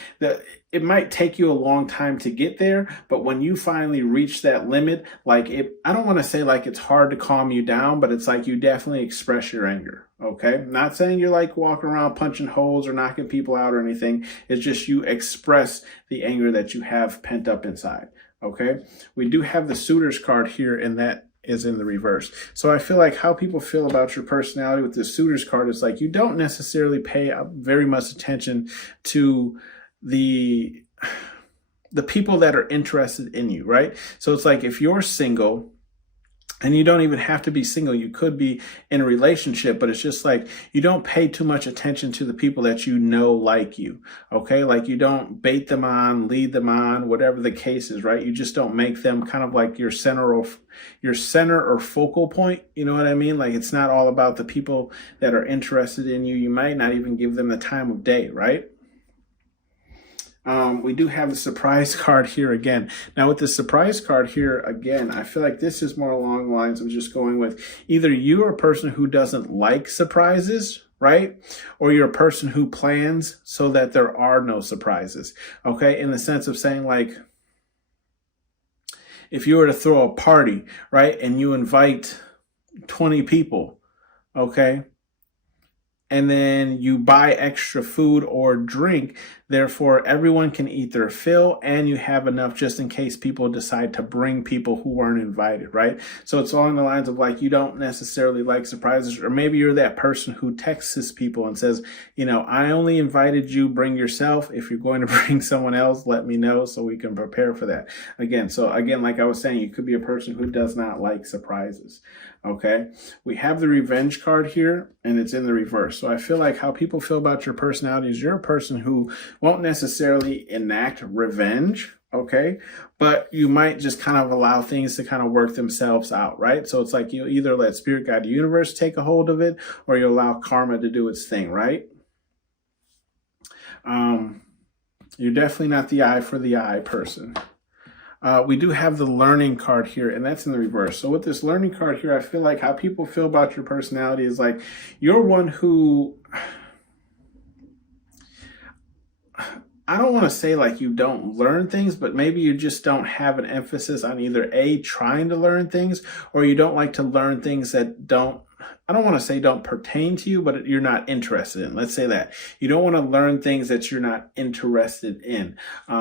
it might take you a long time to get there, but when you finally reach that limit, like I don't want to say like it's hard to calm you down, but it's like you definitely express your anger. Okay. Not saying you're like walking around punching holes or knocking people out or anything. It's just you express the anger that you have pent up inside. Okay. We do have the suitors card here, and that is in the reverse. So I feel like how people feel about your personality with the suitors card is like you don't necessarily pay very much attention to the people that are interested in you, right? So it's like if you're single, and you don't even have to be single, you could be in a relationship, but it's just like you don't pay too much attention to the people that like you, okay? Like you don't bait them on, lead them on, whatever the case is, right? You just don't make them kind of like your center or focal point, you know what I mean? Like it's not all about the people that are interested in you. You might not even give them the time of day, right? We do have the surprise card here again. Now with the surprise card here again, I feel like this is more along the lines of just going with either you're a person who doesn't like surprises, right? Or you're a person who plans so that there are no surprises, okay? In the sense of saying like, if you were to throw a party, right? And you invite 20 people, okay? And then you buy extra food or drink. Therefore, everyone can eat their fill, and you have enough just in case people decide to bring people who weren't invited, right? So it's along the lines of like, you don't necessarily like surprises, or maybe you're that person who texts people and says, I only invited you, bring yourself. If you're going to bring someone else, let me know so we can prepare for that. Again, like I was saying, you could be a person who does not like surprises. Okay, we have the revenge card here, and it's in the reverse. So I feel like how people feel about your personality is you're a person who won't necessarily enact revenge, okay? But you might just kind of allow things to kind of work themselves out, right? So it's like you either let spirit guide the universe take a hold of it, or you allow karma to do its thing, right? You're definitely not the eye for the eye person. We do have the learning card here, and that's in the reverse. So with this learning card here, I feel like how people feel about your personality is like you're one who, I don't want to say like you don't learn things, but maybe you just don't have an emphasis on either trying to learn things, or you don't like to learn things that I don't want to say don't pertain to you, but you're not interested in. Let's say that. You don't want to learn things that you're not interested in.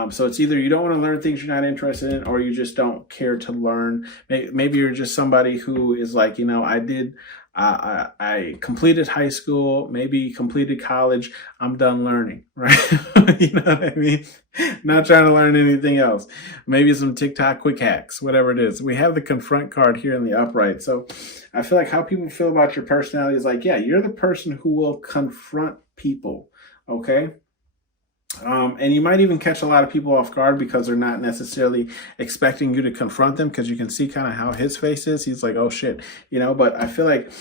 So it's either you don't want to learn things you're not interested in, or you just don't care to learn. Maybe you're just somebody who is like, I completed high school, maybe completed college. I'm done learning, right? You know what I mean? Not trying to learn anything else. Maybe some TikTok quick hacks, whatever it is. We have the confront card here in the upright. So I feel like how people feel about your personality is like, yeah, you're the person who will confront people. Okay. And you might even catch a lot of people off guard because they're not necessarily expecting you to confront them, because you can see kind of how his face is. He's like, oh shit, but I feel like,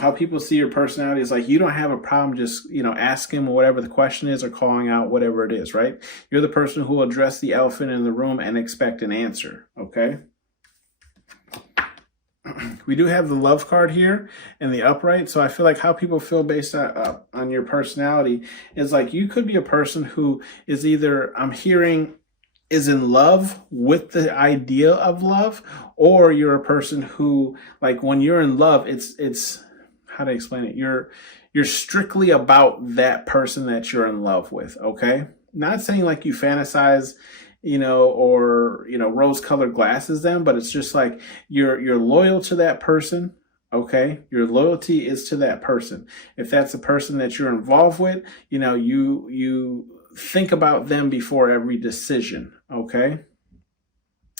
how people see your personality is like, you don't have a problem just, asking whatever the question is or calling out whatever it is, right? You're the person who will address the elephant in the room and expect an answer, okay? We do have the love card here in the upright. So I feel like how people feel based on your personality is like, you could be a person who is either, I'm hearing, is in love with the idea of love, or you're a person who, like, when you're in love, it's how to explain it? You're strictly about that person that you're in love with. Okay. Not saying like you fantasize, or, rose-colored glasses them, but it's just like you're loyal to that person, okay? Your loyalty is to that person. If that's the person that you're involved with, you think about them before every decision, okay?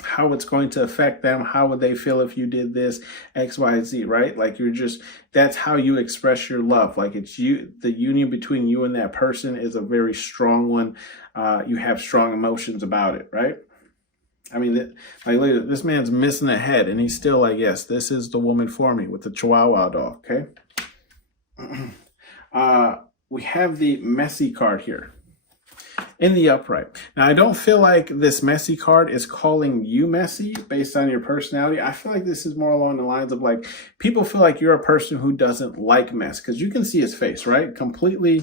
How it's going to affect them, how would they feel if you did this, X, Y, Z, right? Like that's how you express your love. Like it's you, the union between you and that person is a very strong one. You have strong emotions about it, right? I mean, like, look at this man's missing a head and he's still like, yes, this is the woman for me, with the Chihuahua dog, okay? We have the messy card here in the upright. Now, I don't feel like this messy card is calling you messy based on your personality. I feel like this is more along the lines of like, people feel like you're a person who doesn't like mess, because you can see his face, right? Completely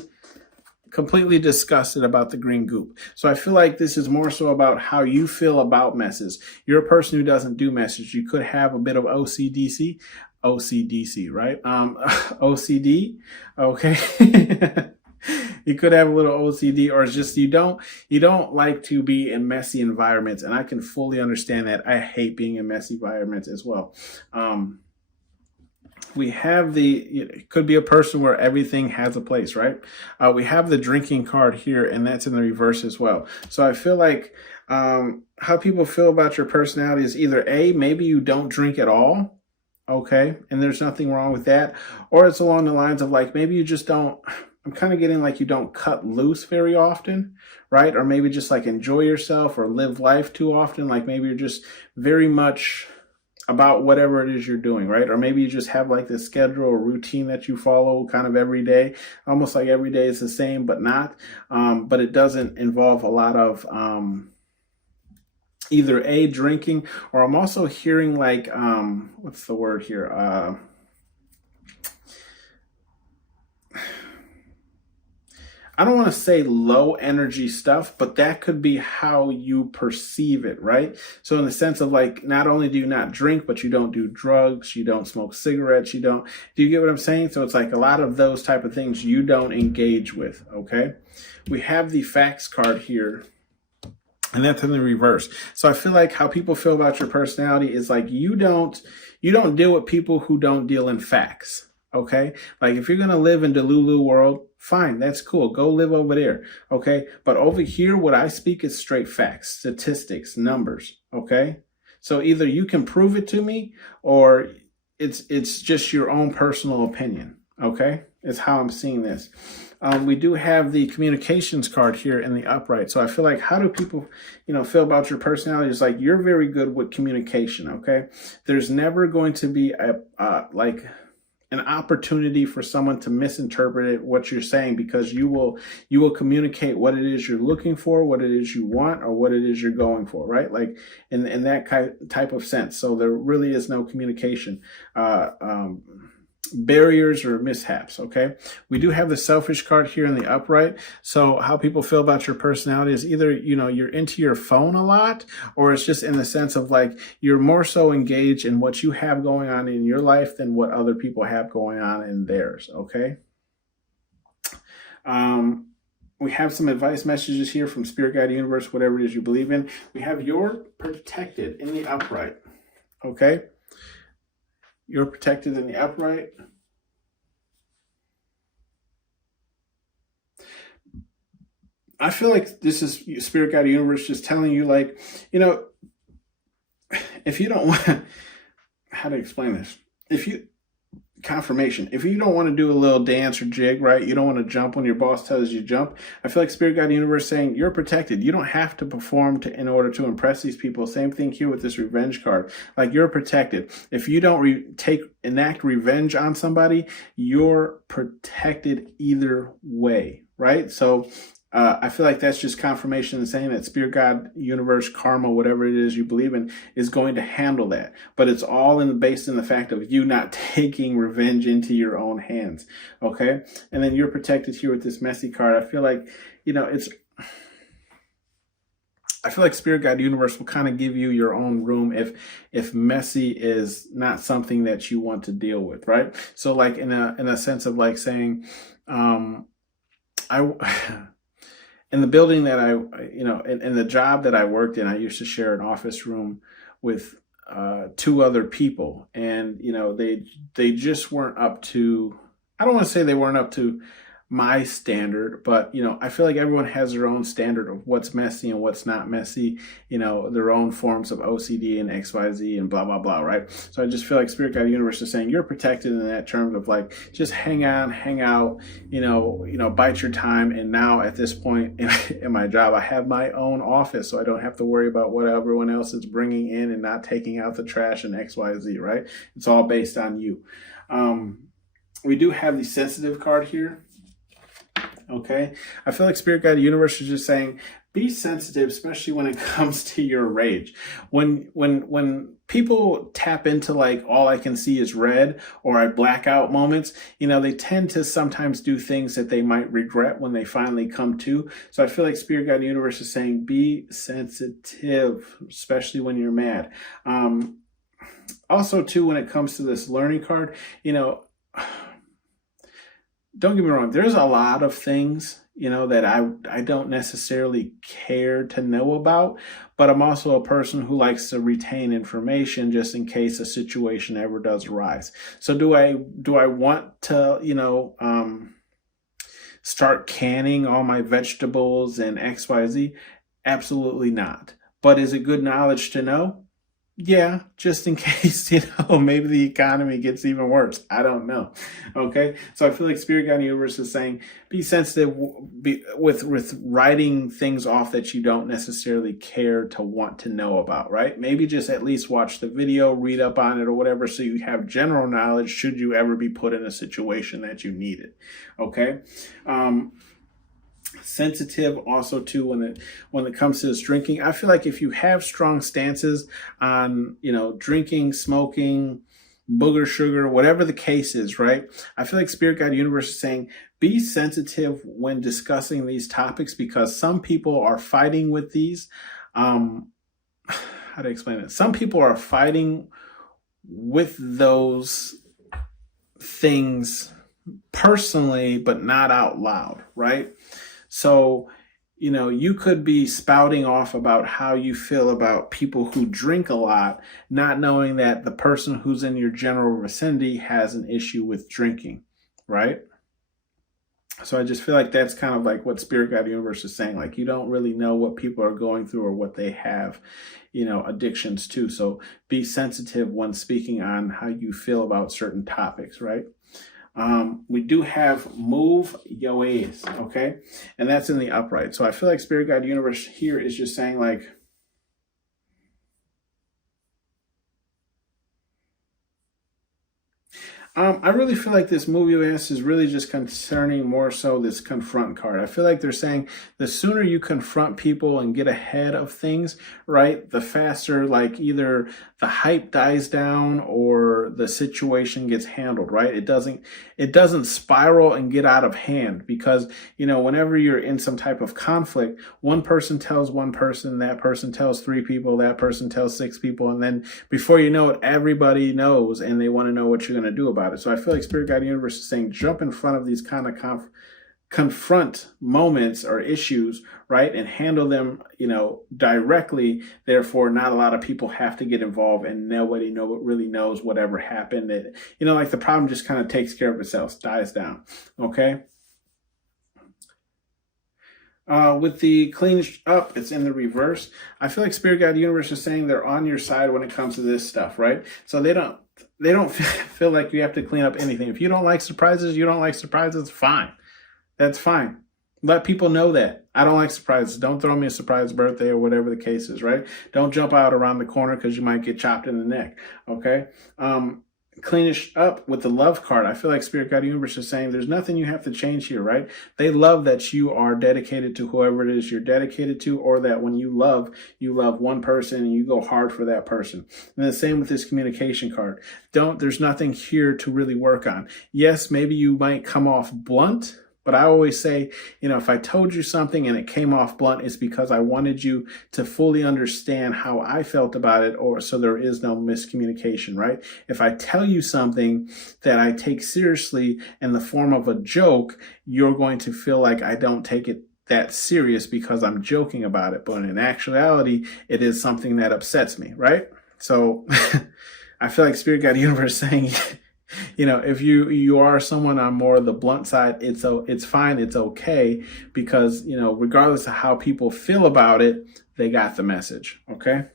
disgusted about the green goop. So I feel like this is more so about how you feel about messes. You're a person who doesn't do messes. You could have a bit of OCDC, right? OCD, okay. You could have a little OCD, or it's just you don't like to be in messy environments, and I can fully understand that. I hate being in messy environments as well. We have it could be a person where everything has a place, right? We have the drinking card here, and that's in the reverse as well. So I feel like how people feel about your personality is either A, maybe you don't drink at all, okay, and there's nothing wrong with that, or it's along the lines of like, maybe you just don't, I'm kind of getting like you don't cut loose very often, right? Or maybe just like enjoy yourself or live life too often. Like maybe you're just very much about whatever it is you're doing, right? Or maybe you just have like this schedule or routine that you follow kind of every day, almost like every day is the same, but not. But it doesn't involve a lot of either A, drinking, or I'm also hearing like, what's the word here? I don't want to say low energy stuff, but that could be how you perceive it, right? So in the sense of like, not only do you not drink, but you don't do drugs, you don't smoke cigarettes, do you get what I'm saying? So it's like a lot of those type of things you don't engage with, okay? We have the facts card here, and that's in the reverse. So I feel like how people feel about your personality is like, you don't deal with people who don't deal in facts, okay? Like if you're going to live in Delulu world, fine, that's cool. Go live over there, okay? But over here, what I speak is straight facts, statistics, numbers, okay? So either you can prove it to me, or it's just your own personal opinion, okay? It's how I'm seeing this. We do have the communications card here in the upright. So I feel like, how do people, feel about your personality? It's like, you're very good with communication, okay? There's never going to be an opportunity for someone to misinterpret what you're saying, because you will communicate what it is you're looking for, what it is you want, or what it is you're going for, right? Like in that type of sense. So there really is no communication barriers or mishaps, okay? We do have the selfish card here in the upright. So how people feel about your personality is either, you're into your phone a lot, or it's just in the sense of like, you're more so engaged in what you have going on in your life than what other people have going on in theirs, okay? We have some advice messages here from Spirit Guide Universe, whatever it is you believe in. We have you're protected in the upright, okay? You're protected in the upright. I feel like this is Spirit Guide Universe just telling you, like, if you don't want, how to explain this? If confirmation. If you don't want to do a little dance or jig, right? You don't want to jump when your boss tells you to jump. I feel like Spirit Guide Universe saying you're protected. You don't have to perform in order to impress these people. Same thing here with this revenge card. Like, you're protected. If you don't enact revenge on somebody, you're protected either way, right? So I feel like that's just confirmation and saying that Spirit God, universe, karma, whatever it is you believe in, is going to handle that. But it's all based in the fact of you not taking revenge into your own hands. Okay? And then you're protected here with this messy card. I feel like, I feel like Spirit Guide Universe will kind of give you your own room if messy is not something that you want to deal with, right? So like in a sense of like saying, in the building that in the job that I worked in, I used to share an office room with two other people, and they just weren't up to. I don't want to say they weren't up to my standard, but I feel like everyone has their own standard of what's messy and what's not messy, their own forms of OCD and XYZ and blah blah blah, right? So I just feel like Spirit Guide Universe is saying you're protected in that terms of like, just hang on, hang out, bite your time. And now at this point in my job, I have my own office, so I don't have to worry about what everyone else is bringing in and not taking out the trash and XYZ, right? It's all based on you. We do have the sensitive card here. Okay, I feel like Spirit Guide Universe is just saying, be sensitive, especially when it comes to your rage. When people tap into like, all I can see is red, or I black out moments, they tend to sometimes do things that they might regret when they finally come to. So I feel like Spirit Guide Universe is saying, be sensitive, especially when you're mad. Also, too, when it comes to this learning card, don't get me wrong, there's a lot of things, that I don't necessarily care to know about, but I'm also a person who likes to retain information just in case a situation ever does arise. So do I want to, start canning all my vegetables and XYZ? Absolutely not. But is it good knowledge to know? Yeah, just in case, maybe the economy gets even worse. I don't know. Okay. So I feel like Spirit Guide Universe is saying, be sensitive with writing things off that you don't necessarily care to want to know about, right? Maybe just at least watch the video, read up on it or whatever, so you have general knowledge should you ever be put in a situation that you need it. Okay. Sensitive also too when it comes to this drinking. I feel like if you have strong stances on drinking, smoking, booger sugar, whatever the case is, right? I feel like Spirit Guide Universe is saying, be sensitive when discussing these topics, because some people are fighting with these. How to explain it? Some people are fighting with those things personally, but not out loud, right? So, you could be spouting off about how you feel about people who drink a lot, not knowing that the person who's in your general vicinity has an issue with drinking, right? So I just feel like that's kind of like what Spirit Guide Universe is saying. Like, you don't really know what people are going through or what they have, addictions to. So be sensitive when speaking on how you feel about certain topics, right? We do have move your ways, okay? And that's in the upright. So I feel like Spirit Guide Universe here is just saying like, I really feel like this move your ass is really just concerning more so this confront card. I feel like they're saying the sooner you confront people and get ahead of things, right, the faster like either the hype dies down or the situation gets handled, right? It doesn't spiral and get out of hand, because whenever you're in some type of conflict, one person tells one person, that person tells three people, that person tells six people, and then before you know it, everybody knows and they want to know what you're going to do about it. So I feel like Spirit Guide Universe is saying, jump in front of these kind of confront moments or issues, right, and handle them, directly. Therefore, not a lot of people have to get involved, and nobody really knows whatever happened. That like the problem just kind of takes care of itself, dies down. Okay. With the clean up, it's in the reverse. I feel like Spirit Guide Universe is saying they're on your side when it comes to this stuff, right? So they don't feel like you have to clean up anything. If you don't like surprises, you don't like surprises, fine. That's fine. Let people know that. I don't like surprises. Don't throw me a surprise birthday or whatever the case is, right? Don't jump out around the corner because you might get chopped in the neck, okay? Clean it up with the love card. I feel like Spirit Guide Universe is saying there's nothing you have to change here, right? They love that you are dedicated to whoever it is you're dedicated to, or that when you love one person and you go hard for that person. And the same with this communication card. There's nothing here to really work on. Yes, maybe you might come off blunt, but I always say, if I told you something and it came off blunt, it's because I wanted you to fully understand how I felt about it, or so there is no miscommunication, right? If I tell you something that I take seriously in the form of a joke, you're going to feel like I don't take it that serious because I'm joking about it. But in actuality, it is something that upsets me, right? So I feel like Spirit Guide Universe saying, if you are someone on more of the blunt side, it's fine, it's okay, because regardless of how people feel about it, they got the message. Okay.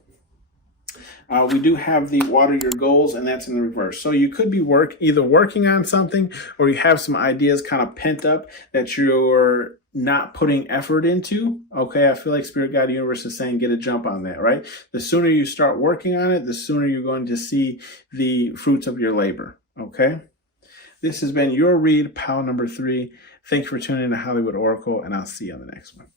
We do have the water your goals, and that's in the reverse. So you could be either working on something, or you have some ideas kind of pent up that you're not putting effort into. Okay, I feel like Spirit Guide Universe is saying get a jump on that, right? The sooner you start working on it, the sooner you're going to see the fruits of your labor. Okay, this has been your read, pal number 3. Thank you for tuning in to Hollywood Oracle, and I'll see you on the next one.